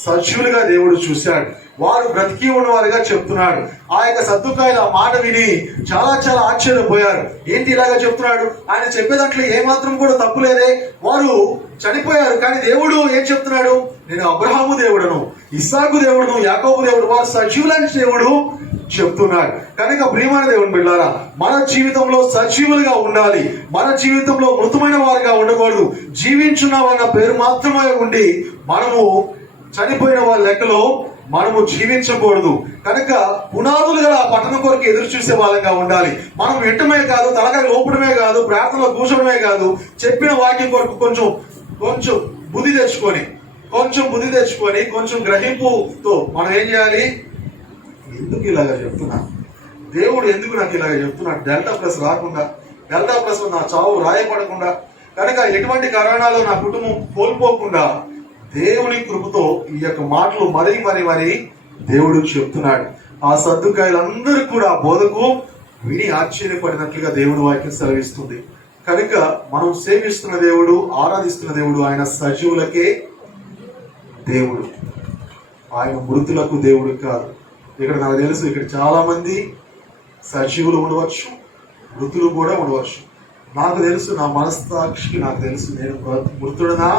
సజీవులుగా దేవుడు చూశాడు, వారు బ్రతికి ఉన్నవారుగా చెప్తున్నాడు. ఆ యొక్క సద్దుకాయలు ఆ మాట విని చాలా ఆశ్చర్యపోయారు. ఏంటి ఇలాగా చెప్తున్నాడు? ఆయన చెప్పే దాంట్లో ఏమాత్రం కూడా తప్పు లేదే, వారు చనిపోయారు కానీ దేవుడు ఏం చెప్తున్నాడు? నేను అబ్రహాము దేవుడును, ఇస్సాకు దేవుడును, యాకోబు దేవుడు, వారు సజీవులని దేవుడు చెప్తున్నాడు. కనుక ప్రియమైన దేవుని బిడ్డారా, మన జీవితంలో సజీవులుగా ఉండాలి. మన జీవితంలో మృతమైన వారిగా ఉండకూడదు. జీవించున్నామన్న పేరు మాత్రమే ఉండి మనము చనిపోయిన వాళ్ళ లెక్కలో మనము జీవించకూడదు. కనుక పునాదులు గల ఆ పట్టణం కొరకు ఎదురు చూసే వాళ్ళగా ఉండాలి. మనం వింటమే కాదు, తలకాయ లోపడమే కాదు, ప్రార్థనలో కూర్చోడమే కాదు, చెప్పిన వాక్యం కొరకు కొంచెం బుద్ధి తెచ్చుకొని కొంచెం గ్రహింపుతో మనం ఏం చేయాలి? ఎందుకు ఇలాగ చెప్తున్నా, దేవుడు ఎందుకు నాకు ఇలాగ చెప్తున్నాడు, డెల్టా ప్లస్ రాకుండా, డెల్టా ప్లస్ నా చావు రాయపడకుండా, కనుక ఎటువంటి కారణాలు నా కుటుంబం కోల్పోకుండా దేవుని కృపతో ఈ యొక్క మాటలు మరి దేవుడు చెప్తున్నాడు. ఆ సద్దుకాయలందరూ కూడా బోధకు విని ఆశ్చర్యపడినట్లుగా దేవుడు వాక్యం సెలవిస్తుంది. కనుక మనం సేవిస్తున్న దేవుడు, ఆరాధిస్తున్న దేవుడు ఆయన సజీవులకే దేవుడు, ఆయన మృతులకు దేవుడు కాదు. ఇక్కడ నాకు తెలుసు, ఇక్కడ చాలా మంది సజీవులు ఉండవచ్చు, మృతులు కూడా ఉండవచ్చు. నాకు తెలుసు, నా మనస్సాక్షికి నాకు తెలుసు, నేను మృతుడనా,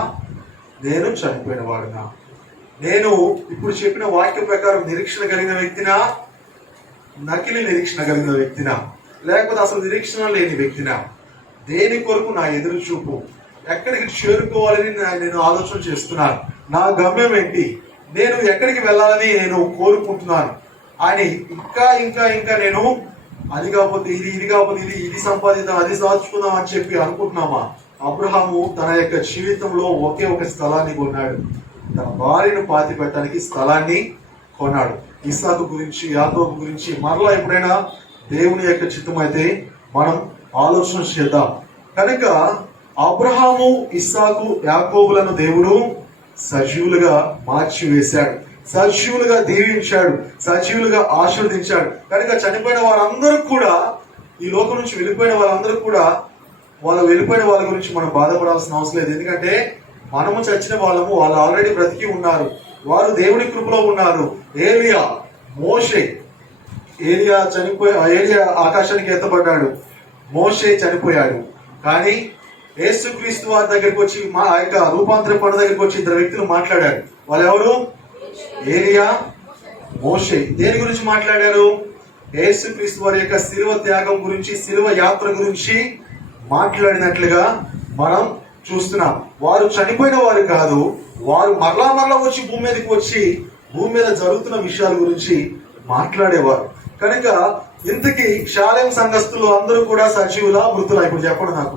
నేను చనిపోయిన వాడునా, నేను ఇప్పుడు చెప్పిన వాక్యం ప్రకారం నిరీక్షణ కలిగిన వ్యక్తినా, నకిలీ నిరీక్షణ కలిగిన వ్యక్తినా, లేకపోతే అసలు నిరీక్షణ లేని వ్యక్తినా, దేని కొరకు నా ఎదురు చూపు, ఎక్కడికి చేరుకోవాలని నేను ఆలోచన చేస్తున్నాను, నా గమ్యం ఏంటి, నేను ఎక్కడికి వెళ్ళాలని నేను కోరుకుంటున్నాను అని ఇంకా నేను అది కాకపోతే ఇది కాకపోతే ఇది సంపాదిద్దాం, అది సాధించుకుందాం అని చెప్పి అనుకుంటున్నామా? అబ్రహాము తన యొక్క జీవితంలో ఒకే ఒక స్థలాన్ని కొన్నాడు. తన భార్యను పాతి పెట్టడానికి స్థలాన్ని కొన్నాడు. ఇస్సాకు గురించి, యాకోబు గురించి మరలా ఎప్పుడైనా దేవుని యొక్క చిత్తం అయితే మనం ఆలోచన చేద్దాం. కనుక అబ్రహాము, ఇస్సాకు, యాకోబులను దేవుడు సజీవులుగా మార్చివేశాడు, సజీవులుగా దీవించాడు, సజీవులుగా ఆశీర్వదించాడు. కనుక చనిపోయిన వారందరూ కూడా, ఈ లోకం నుంచి వెళ్ళిపోయిన వారందరూ కూడా, వెళ్ళిపోయిన వాళ్ళ గురించి మనం బాధపడాల్సిన అవసరం లేదు. ఎందుకంటే మనము చచ్చిన వాళ్ళము, వాళ్ళు ఆల్రెడీ బ్రతికి ఉన్నారు, వారు దేవుని కృపలో ఉన్నారు. ఏలియా, మోషే, ఏలియా ఆకాశానికి ఎత్తబడ్డాడు, మోషే చనిపోయాడు. కానీ యేసుక్రీస్తు వారి దగ్గరికి వచ్చి, మా యొక్క రూపాంతర పండు దగ్గరికి వచ్చి ఇద్దరు వ్యక్తులు మాట్లాడారు. వాళ్ళు ఎవరు? ఏలియా, మోషే. దేని గురించి మాట్లాడారు? యేసుక్రీస్తు వారి యొక్క శిలువ త్యాగం గురించి, శిలువ యాత్ర గురించి మాట్లాడినట్లుగా మనం చూస్తున్నాం. వారు చనిపోయిన వారు కాదు, వారు మరలా వచ్చి భూమి మీదకి వచ్చి భూమి మీద జరుగుతున్న విషయాల గురించి మాట్లాడేవారు. కనుక ఇంతకీ షాలేం సంఘస్థులు అందరూ కూడా సజీవులా, మృతులా? ఇప్పుడు చెప్పండి నాకు.